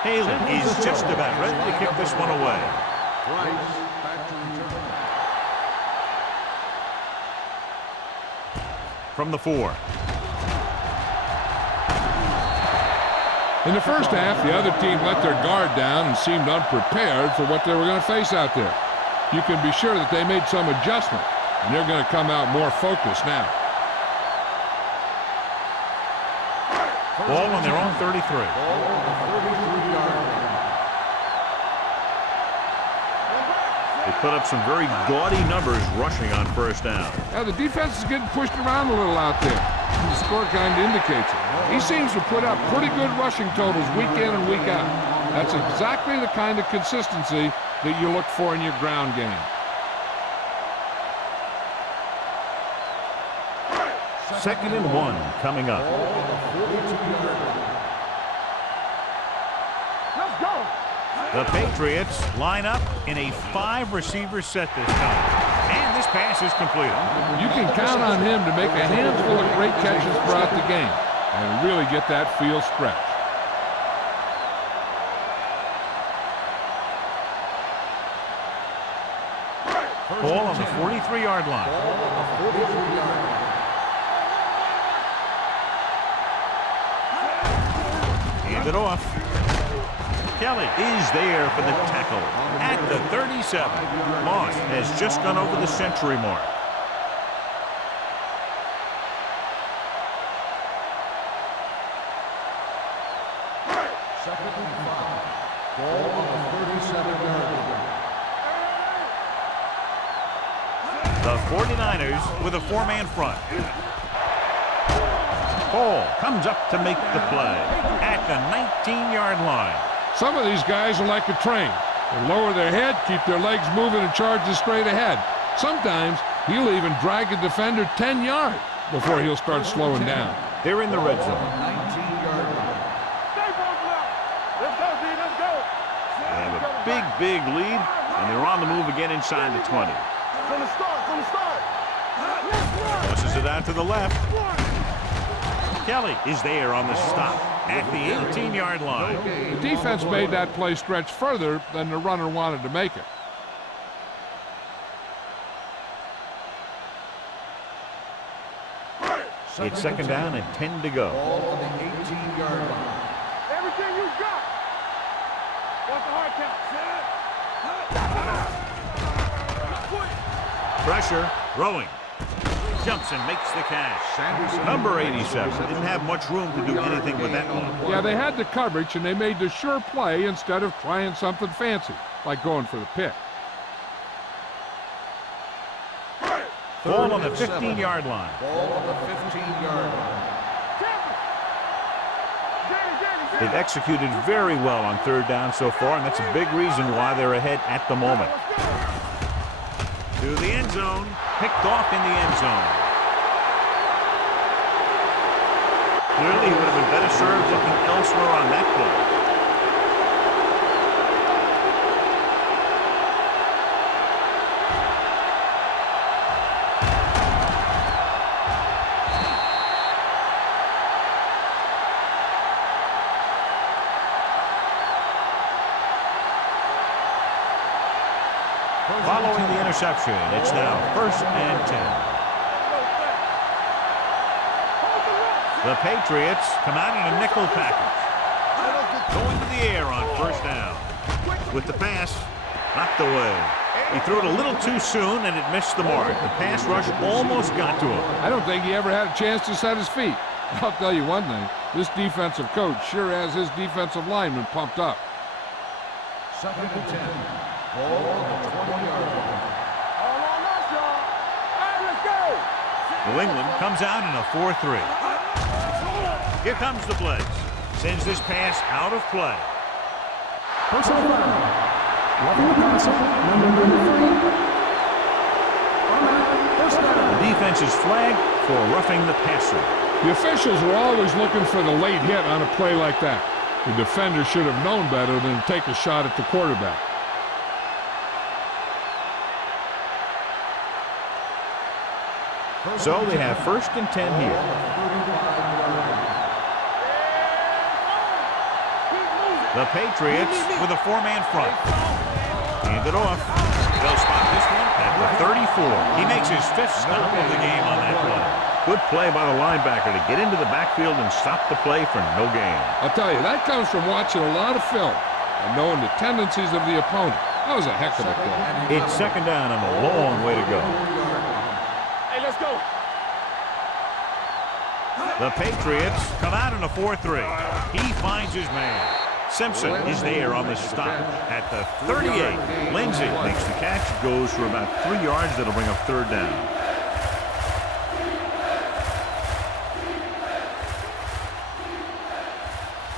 Haley is just about ready to kick this one away. Price back to return. From the 4. In the first half, the other team let their guard down and seemed unprepared for what they were going to face out there. You can be sure that they made some adjustment, and they're going to come out more focused now. Ball on their own 33. Ball on the 33-yard line. They put up some very gaudy numbers rushing on first down. Now, the defense is getting pushed around a little out there. The score kind of indicates it. He seems to put up pretty good rushing totals week in and week out. That's exactly the kind of consistency that you look for in your ground game. Second and 1 coming up. Ball on the 42-yard line. Let's go. The Patriots line up in a 5-receiver set this time. And this pass is completed. You can count on him to make a handful of great catches throughout the game and really get that field stretch. Ball on the 43-yard line. Ball on the 43-yard line. Hand it off. Kelly is there for the tackle at the 37. Moss has just gone over the century mark. Second and 5. Ball on the 37-yard line. The 49ers with a four-man front. Ball comes up to make the play at the 19-yard line. Some of these guys are like a train. They lower their head, keep their legs moving, and charge straight ahead. Sometimes he'll even drag a defender 10 yards before he'll start slowing down. They're in the red zone. 19-yard line. Let's go, D, let's go. They have a big lead, and they're on the move again inside the 20. From the start. Pushes it out to the left. Kelly is there on the stop at the 18-yard line. The defense made that play stretch further than the runner wanted to make it. It's second down and 10 to go. Ball on the 18-yard line. Everything you got. What's the hard count? Pressure, throwing. Jumps and makes the catch. Number 87 didn't have much room to do anything with that one. Yeah, they had the coverage, and they made the sure play instead of trying something fancy, like going for the pick. Ball on the 15-yard line. Ball on the 15-yard line. They've executed very well on third down so far, and that's a big reason why they're ahead at the moment. To the end zone. Picked off in the end zone. Clearly, he would have been better served looking elsewhere on that play. Following the interception, it's now 1st and 10. The Patriots come out in a nickel package. Going to the air on 1st down. With the pass, knocked away. He threw it a little too soon and it missed the mark. The pass rush almost got to him. I don't think he ever had a chance to set his feet. I'll tell you one thing, this defensive coach sure has his defensive linemen pumped up. Second and 10. Ball on the 20-yard line. All on us, y'all. All right, let's go. New England comes out in a 4-3. Here comes the blitz. Sends this pass out of play. Personal foul. Roughing the passer, number 3. First down. The defense is flagged for roughing the passer. The officials are always looking for the late hit on a play like that. The defender should have known better than to take a shot at the quarterback. So they have 1st and 10 here. The Patriots with a four-man front. Hand it off. They'll spot this one at the 34. He makes his 5th stop of the game on that play. Good play by the linebacker to get into the backfield and stop the play for no gain. I'll tell you, that comes from watching a lot of film and knowing the tendencies of the opponent. That was a heck of a play. It's second down and a long way to go. Hey, let's go. The Patriots come out in a 4-3. He finds his man. Simpson is there on the stop at the 38. Lindsey makes the catch, goes for about 3 yards. That'll bring up third down.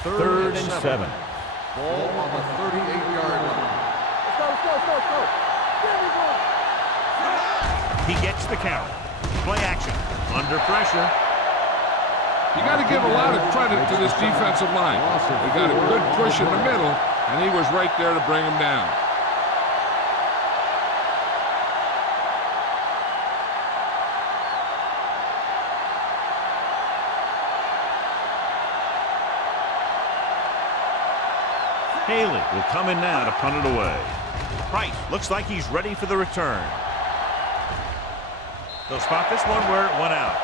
Third and 7. Ball on the 38-yard line. Let's go. There we go. He gets the count. Play action. Under pressure. You got to give a lot of credit to this defensive line. They got a good push in the middle, and he was right there to bring him down. Haley will come in now to punt it away. Price looks like he's ready for the return. They'll spot this one where it went out.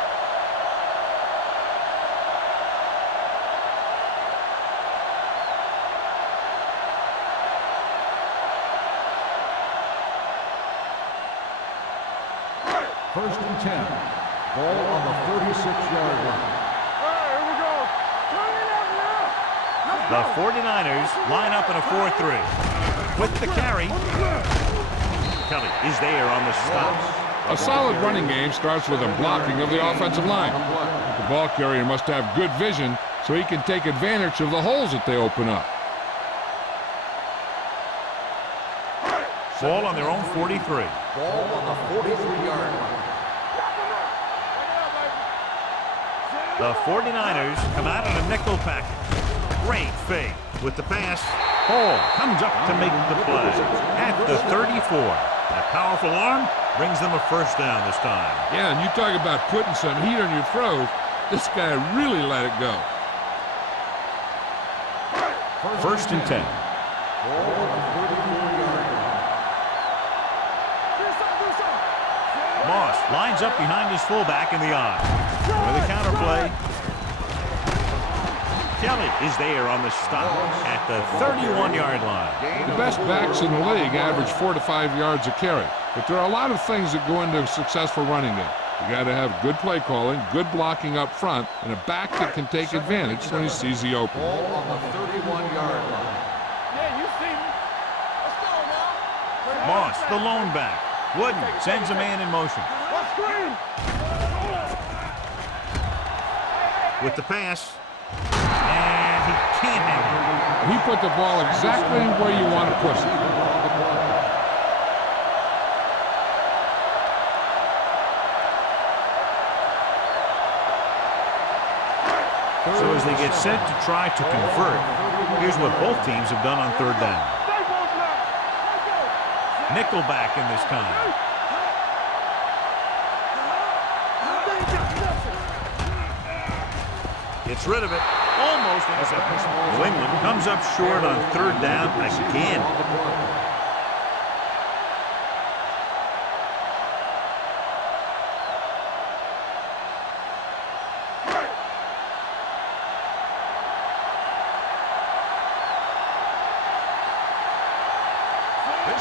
First and 10. Ball on the 36-yard line. Here we go. Turn it up now. The 49ers line up in a 4-3. With the carry, Kelly is there on the stop. A solid running game starts with a blocking of the offensive line. The ball carrier must have good vision so he can take advantage of the holes that they open up. Ball on their own 43. Ball on the 43-yard line. The 49ers come out in a nickel package. Great fake with the pass. Hall comes up to make the play at the 34. That powerful arm brings them a first down this time. Yeah, and you talk about putting some heat on your throws. This guy really let it go. First and 10. Ball on the 34-yard line. Moss lines up behind his fullback in the eye. With a counter play. Kelly is there on the stop at the 31-yard line. The best backs in the league average 4 to 5 yards a carry. But there are a lot of things that go into a successful running game. You got to have good play calling, good blocking up front, and a back that can take advantage when he sees the opening. Ball on the 31-yard line. Yeah, you see me. Let's go now. Moss, the lone back. Wooden sends a man in motion. What screen? With the pass. And he can't hang it. He put the ball exactly where you want to push it. So as they get set to try to convert, here's what both teams have done on third down. Nickelback in this time. Gets rid of it. Almost intercepted. New England comes up short on third down again.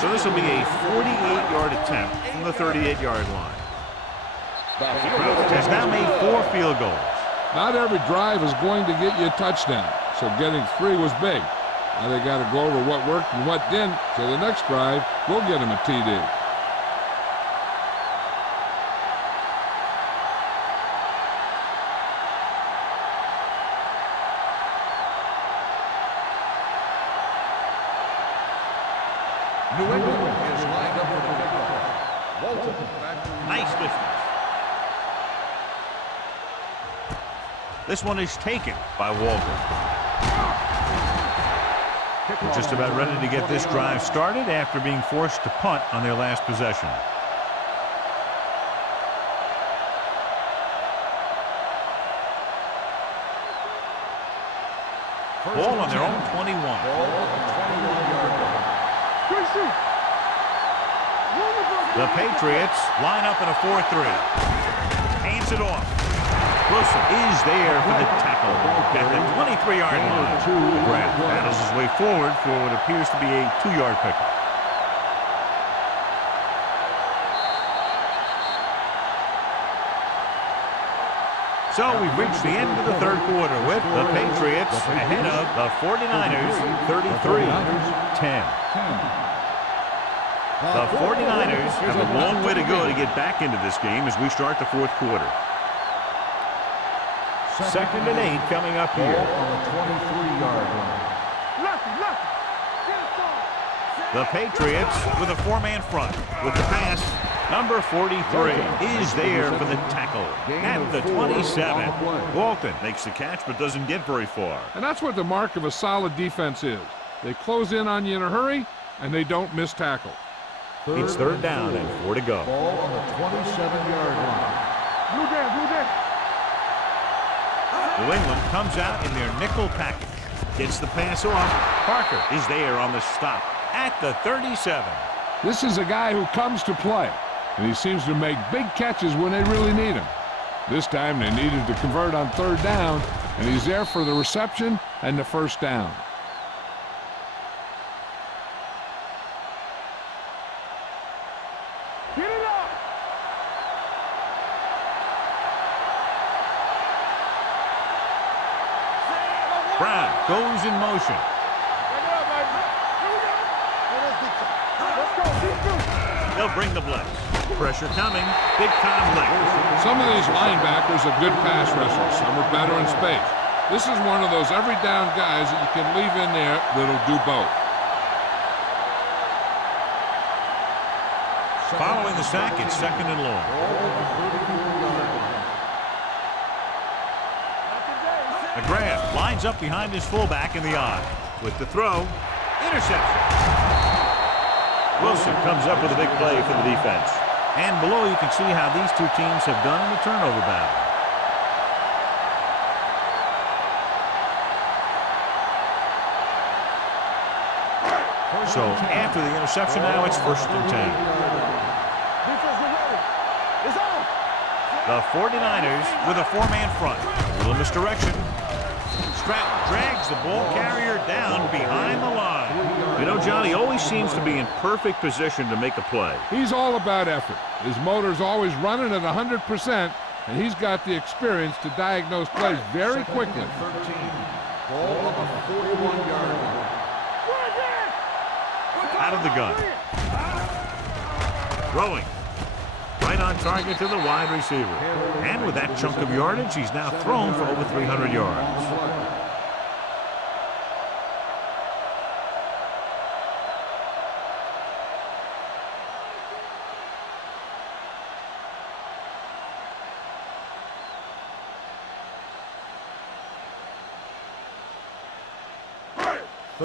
So this will be a 48-yard attempt from the 38-yard line. Has now made 4 field goals. Not every drive is going to get you a touchdown, so getting 3 was big. Now they got to go over what worked and what didn't, so the next drive will get him a TD. New England is lined up for the kickoff. Walton back to Nice distance. This one is taken by Walton. They're just about ready to get this drive started after being forced to punt on their last possession. Ball on their own 21. ball on the 21-yard line. The Patriots line up in a 4-3. Hands it off. Wilson is there for the tackle at the 23-yard line. Grant battles his way forward for what appears to be a 2-yard pickup. So we've reached the end of the third quarter with the Patriots ahead of the 49ers 33-10. The 49ers have a long way to go to get back into this game as we start the fourth quarter. Second and 8 coming up Ball here. on the 23-yard line. The Patriots with a 4-man front with the pass. Number 43 is there for the tackle at the 27. Walton makes the catch but doesn't get very far. And that's what the mark of a solid defense is. They close in on you in a hurry, and they don't miss tackle. It's third down and 4 to go. Ball on the 27-yard line. New England comes out in their nickel package. Gets the pass off. Parker is there on the stop at the 37. This is a guy who comes to play. and he seems to make big catches when they really need him. This time they needed to convert on third down, and he's there for the reception and the first down. Get it up! Brown goes in motion. Bring it up, baby. Here we go. Let's go. Defense. They'll bring the blitz. Pressure coming. Big time lick. Some of these linebackers are good pass rushers. Some are better in space. This is one of those every down guys that you can leave in there that'll do both. Following the sack, it's second and long. McGrath lines up behind his fullback in the eye. With the throw, interception. Wilson comes up with a big play for the defense. And below you can see how these two teams have done in the turnover battle. So after the interception now, it's first and 10. Defense, get ready. It's on. The 49ers with a four-man front. A little misdirection. Stratton drags the ball carrier down behind the line. You know, John, he always seems to be in perfect position to make a play. He's all about effort. His motor's always running at 100%, and he's got the experience to diagnose plays very quickly. 13. Ball on the 41-yard line. Out of the gun. Throwing. Right on target to the wide receiver. And with that chunk of yardage, he's now thrown for over 300 yards.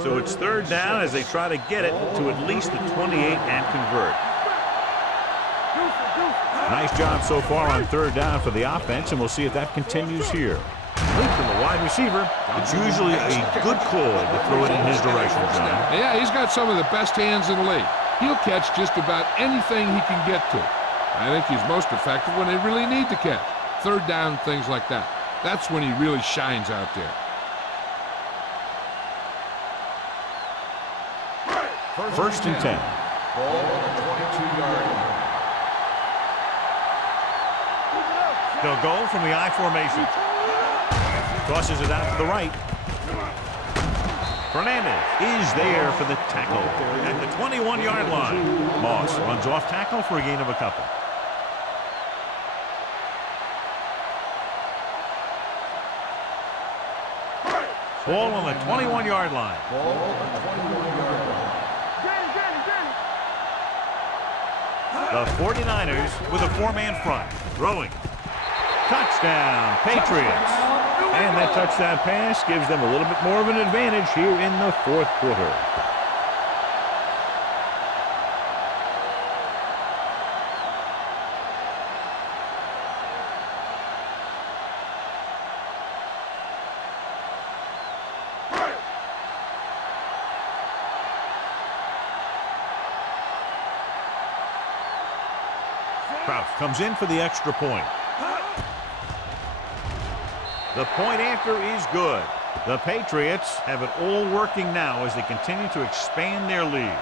So it's third down as they try to get it to at least the 28 and convert. Nice job so far on third down for the offense, and we'll see if that continues here. Look from the wide receiver. It's usually a good call to throw it in his direction, John. Yeah, he's got some of the best hands in the league. He'll catch just about anything he can get to. I think he's most effective when they really need to catch. Third down, things like that. That's when he really shines out there. First and 10. Ball on the 22-yard line. They'll go from the I formation. Tosses it out to the right. Fernandez is there for the tackle at the 21-yard line. Moss runs off tackle for a gain of a couple. Ball on the 21-yard line. Ball on the 21-yard line. The 49ers with a four-man front. Throwing. Touchdown, Patriots. And that touchdown pass gives them a little bit more of an advantage here in the fourth quarter. Kraus comes in for the extra point. The point after is good. The Patriots have it all working now as they continue to expand their lead.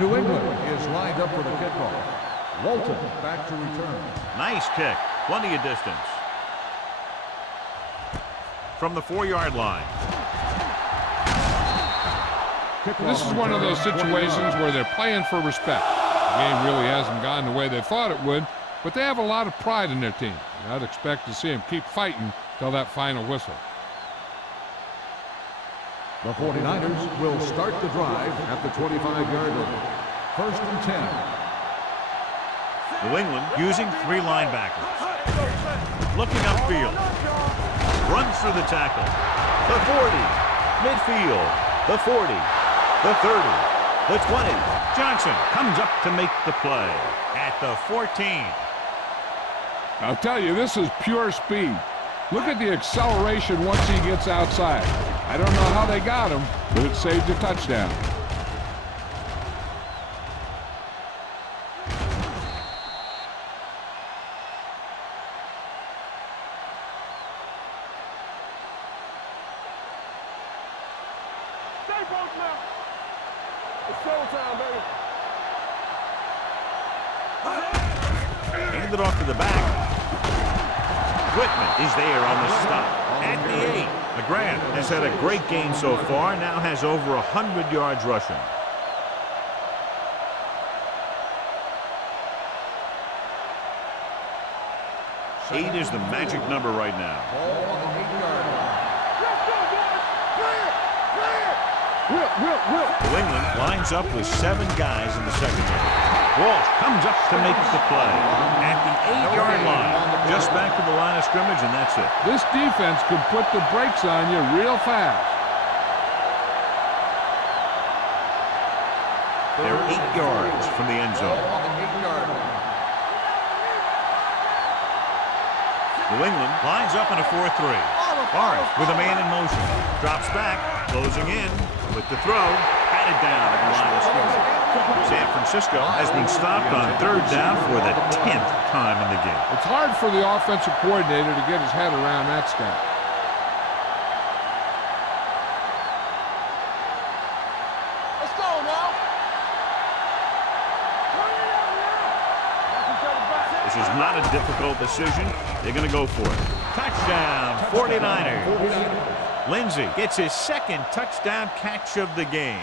New England is lined up for the kickoff. Walton back to return. Nice kick. Plenty of distance. From the 4-yard line. This is one of those situations where they're playing for respect. The game really hasn't gone the way they thought it would, but they have a lot of pride in their team. I'd expect to see them keep fighting till that final whistle. The 49ers will start the drive at the 25-yard line. First and 10. New England using 3 linebackers. Looking upfield. Runs through the tackle. The 40. Midfield. the 40, the 30, the 20. Johnson comes up to make the play at the 14. I'll tell you, this is pure speed. Look at the acceleration once he gets outside. I don't know how they got him, but it saved a touchdown. Stay close now. It's showtime, baby. Hand it off to the back. Whitman is there on the stop at the 8. McGrath has had a great game so far, now has over 100 yards rushing. Eight is the magic number right now. Ball on the 8-yard line. Let's go, boys. Clear. Clear. Will. New England lines up with 7 guys in the secondary. Walsh comes up to make the play at the 8-yard line. Just back to the line of scrimmage, and that's it. This defense can put the brakes on you real fast. They're 8 yards from the end zone. Ball on the 8-yard line. New England lines up in a 4-3. Barnes with a man in motion. Drops back, closing in with the throw. Batted down at the line of scrimmage. San Francisco has been stopped on 3rd down for the 10th time in the game. It's hard for the offensive coordinator to get his head around that stat. Let's go now. This is not a difficult decision. They're going to go for it. Touchdown, 49ers. Lindsey gets his 2nd touchdown catch of the game.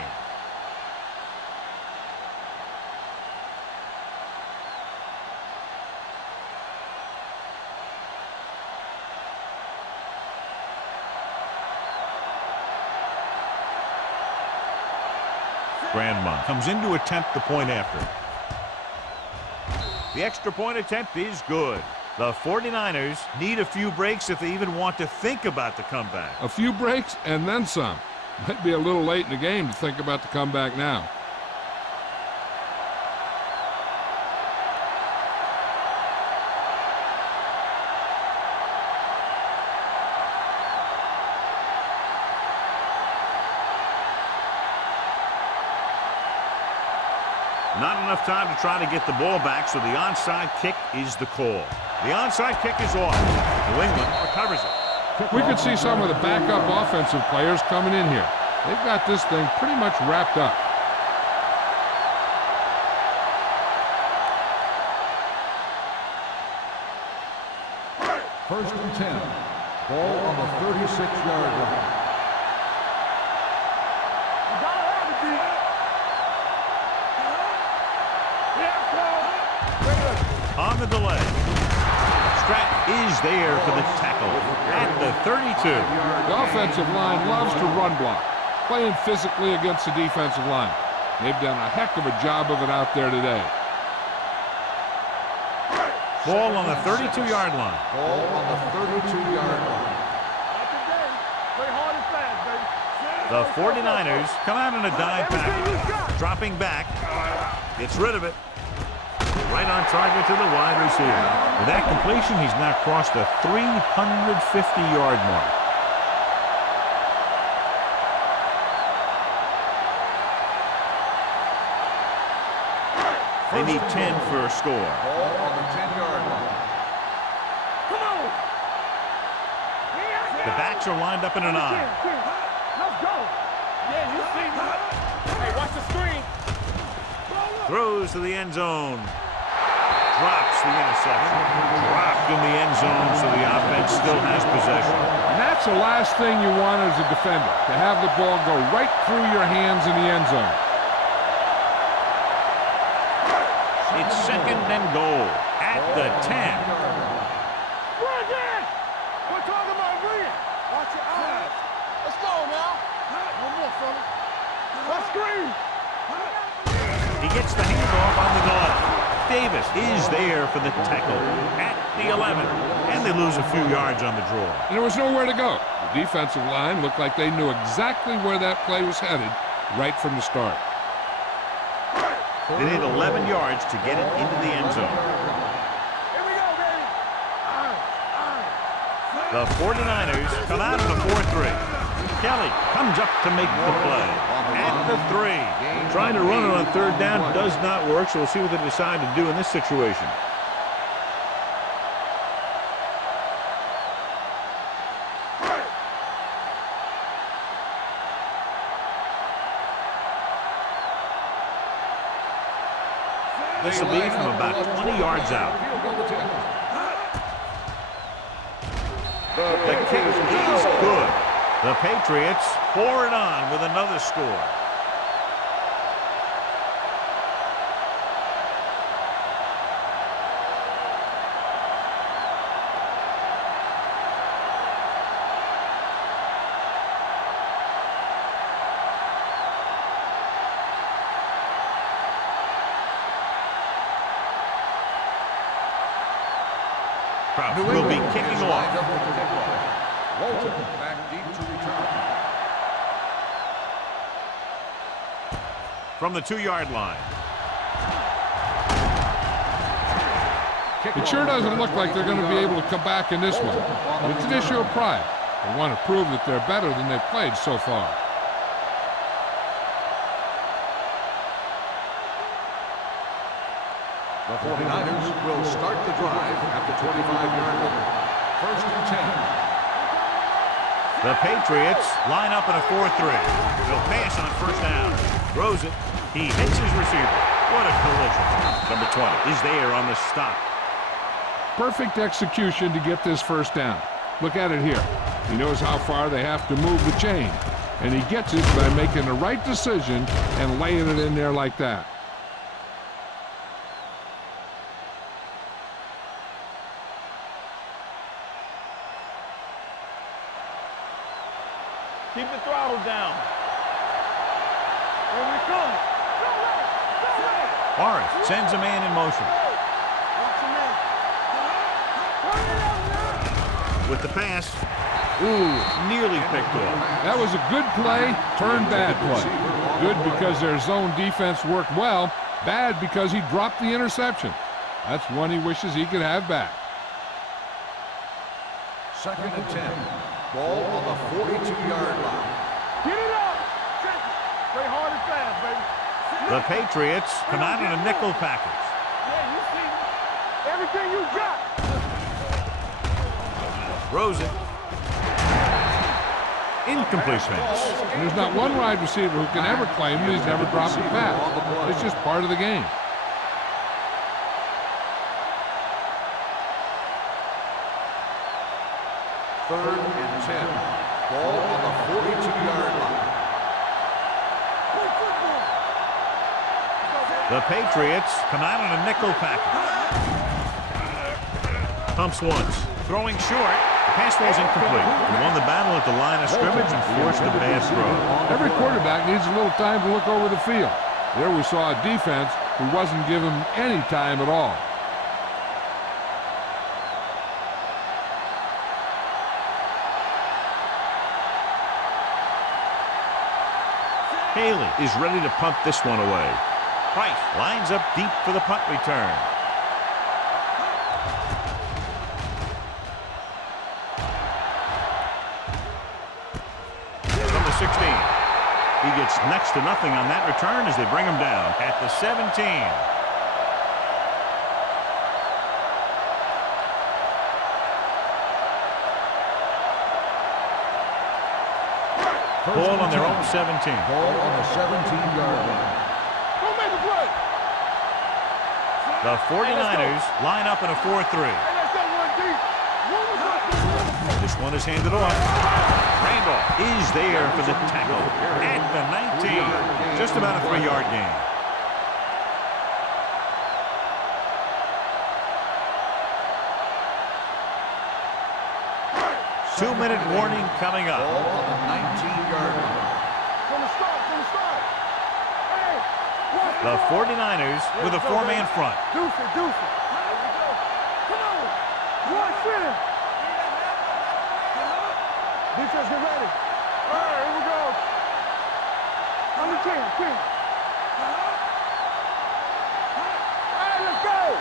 Grandma comes in to attempt the point after. The extra point attempt is good. The 49ers need a few breaks if they even want to think about the comeback. A few breaks and then some. Might be a little late in the game to think about the comeback now. Not enough time to try to get the ball back, so the onside kick is the call. The onside kick is off. New England recovers it. We could see some of the backup offensive players coming in here. They've got this thing pretty much wrapped up. First and 10. Ball on the 36-yard line. You gotta have it, D. On the delay. Stratton is there for the tackle at the 32. The offensive line loves to run block, playing physically against the defensive line. They've done a heck of a job of it out there today. Ball on the 32-yard line. Ball on the 32-yard line. Play hard and fast, baby. The 49ers come out in a dime package. Dropping back. Gets rid of it. Right on target to the wide receiver. With that completion, he's now crossed the 350-yard mark. They need 10 for a score. Ball on the 10-yard line. Come on. The backs are lined up in an I. Let's go. Yeah, you see me. Hey, watch the screen. Throws to the end zone. Drops the interception. Dropped in the end zone, so the offense still has possession. And that's the last thing you want as a defender, to have the ball go right through your hands in the end zone. It's 2nd and goal at the 10. Run again. We're talking about reading. Watch your eyes. Let's go now. One more, fella. Let's screen. He gets the handoff on the delay. Davis is there for the tackle at the 11. And they lose a few yards on the draw. And there was nowhere to go. The defensive line looked like they knew exactly where that play was headed right from the start. They need 11 yards to get it into the end zone. Here we go, baby. The 49ers come out of the 4-3. Kelly comes up to make the play at the 3. Trying to run it on third down does not work, so we'll see what they decide to do in this situation. This will be from about 20 yards out. The kick is good. The Patriots pour it on with another score. Kraft will be kicking off. Walton back deep to return. From the 2-yard line. It sure doesn't look like they're going to be able to come back in this one. But it's an issue of pride. They want to prove that they're better than they've played so far. The 49ers will start the drive at the 25-yard line. First and 10. The Patriots line up in a 4-3. They'll pass on first down. Throws it. He hits his receiver. What a collision. Number 20 is there on the stop. Perfect execution to get this first down. Look at it here. He knows how far they have to move the chain. And he gets it by making the right decision and laying it in there like that. Keep the throttle down. Here we come. Morris sends a man in motion. With the pass. Ooh, nearly picked off. That was a good play, turned bad play. Good because their zone defense worked well. Bad because he dropped the interception. That's one he wishes he could have back. Second and 10. Ball on the 42-yard line. Get it up. Play hard and fast, baby. The Patriots come out in a nickel package. Yeah, you see everything you got. Throws it. Incomplete pass. And there's not one wide receiver who can ever claim that he's never dropped a pass. It's just part of the game. Third and 10. Ball on the 42-yard line. The Patriots come out in a nickel package. Pumps once. Throwing short. The pass ball's incomplete. He won the battle at the line of scrimmage and forced a bad throw. Every quarterback needs a little time to look over the field. There we saw a defense who wasn't given any time at all. Haley is ready to punt this one away. Price lines up deep for the punt return. From the 16. He gets next to nothing on that return as they bring him down at the 17. Ball on their own 17. Ball on the 17-yard line. Don't make a play. The 49ers line up in a 4-3. Hey, that's that one deep. This one is handed off. Randolph is there for the tackle at the 19. Just about a 3-yard gain. Two-minute warning coming Ball up. on the 19-yard line. From the start. Hey, The 49ers with a four-man front. Deuce it, deuce it. There we go. Come on. Watch it. Defense, get ready. All right, here we go. On the 10. All right, let's go.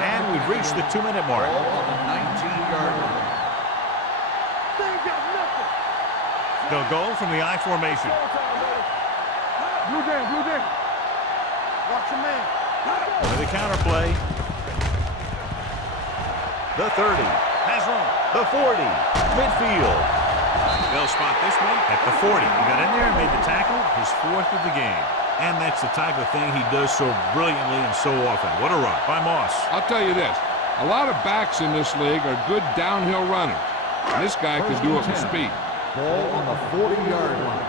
And we've reached the 2-minute mark. Ball on the 19-yard line. They ain't got nothing. They'll go from the I formation. Blue down. Watch your man. With the counter play. The 30. Has room. The 40. Midfield. They'll spot this one at the 40. He got in there and made the tackle, his 4th of the game. And that's the type of thing he does so brilliantly and so often. What a run by Moss. I'll tell you this. A lot of backs in this league are good downhill runners. And this guy can do it with speed. Ball on the 40-yard line.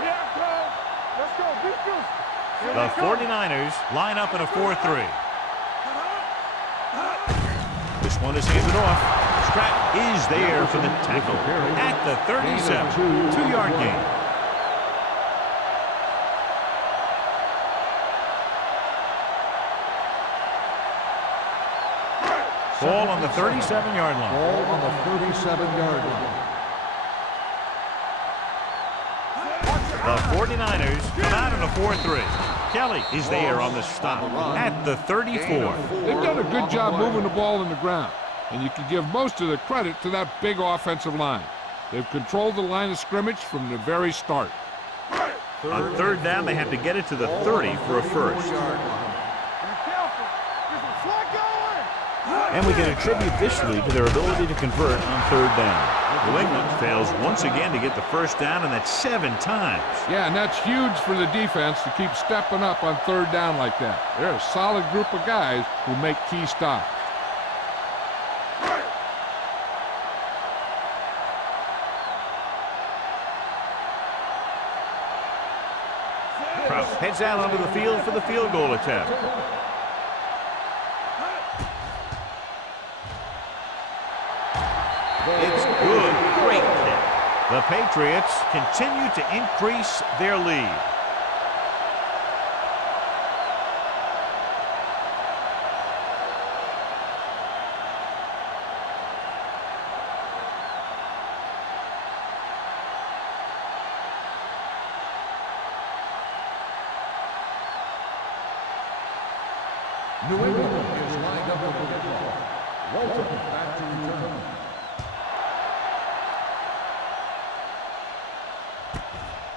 Here I come. Let's go. Beat Houston. The 49ers line up in a 4-3. This one is handed off. Stratton is there for the tackle at the 37. 2-yard gain. Ball on the 37-yard line. Ball on the 37-yard line. The 49ers come out in a 4-3. Kelly is there on the stop at the 34. They've done a good job moving the ball in the ground, and you can give most of the credit to that big offensive line. They've controlled the line of scrimmage from the very start. On 3rd down, they have to get it to the 30 for a first. Be careful. There's a flag going. And we can attribute this lead to their ability to convert on 3rd down. New England fails once again to get the first down, and that's 7 times. Yeah, and that's huge for the defense to keep stepping up on 3rd down like that. They're a solid group of guys who make key stops. Kraus heads out onto the field for the field goal attempt. It's good. Great kick. The Patriots continue to increase their lead. New England is lined up with the football. Walton back to return.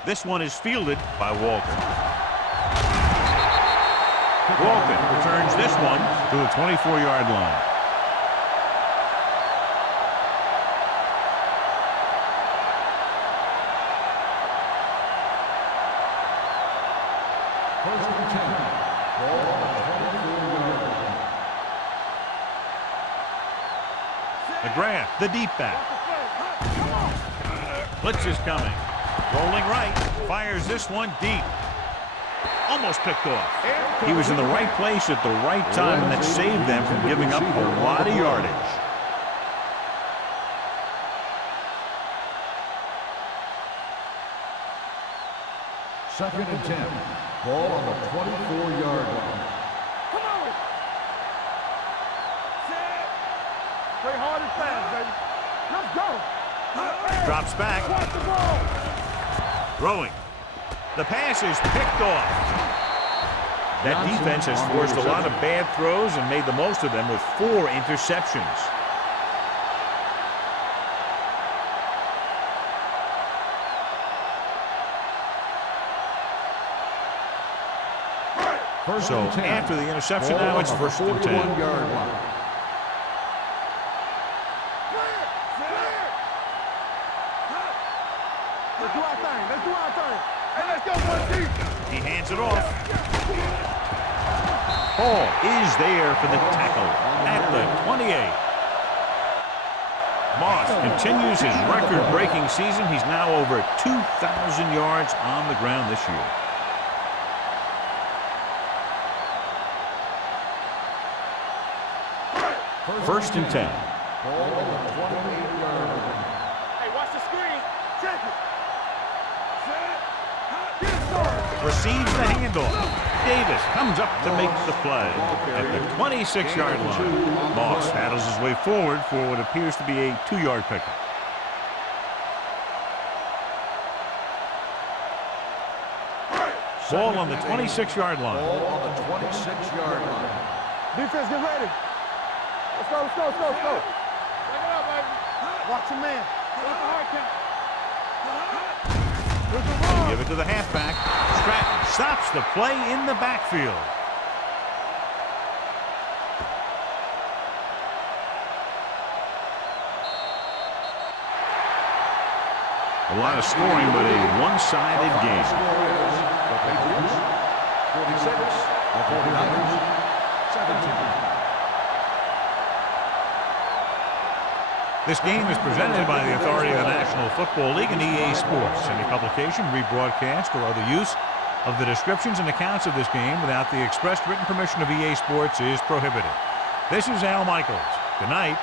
This one is fielded by Walton. Walton returns this one to the 24-yard line. First and 10. Ball on the 24-yard line. McGrath, the deep back. Blitz is coming. Rolling right, fires this one deep. Almost picked off. He was in the right place at the right time, and that saved them from giving up a lot of yardage. Second and 10. Ball on the 24-yard line. Come on. Set. Play hard and fast, baby. Let's go. Drops back. Watch the ball. Throwing. The pass is picked off. That defense has forced a lot of bad throws and made the most of them with 4 interceptions. So after the interception, now it's 1st and 10. 41-yard line. Let's do our thing. Let's do our thing. Hey, let's go, one deep. He hands it off. Hall is there for the tackle at the 28. Moss continues his record-breaking season. He's now over 2,000 yards on the ground this year. 1st and 10. Ball on the 28-yard line. Hey, watch the screen. Check it. Receives the handoff. Davis comes up to make the play at the 26-yard line. Moss paddles his way forward for what appears to be a 2-yard pickup. Ball on the 26-yard line. Ball on the 26-yard line. Defense, get ready. Let's go, let's go, let's go, let's go. Back it up, baby. Watch your man. Watch the hard count. Here's the run. Give it to the halfback. Stratton stops the play in the backfield. A lot of scoring, but a one-sided The game. score is the Patriots 46, the 49ers 17. This game is presented by the authority of the National Football League and EA Sports. Any publication, rebroadcast, or other use of the descriptions and accounts of this game without the expressed written permission of EA Sports is prohibited. This is Al Michaels. Good night.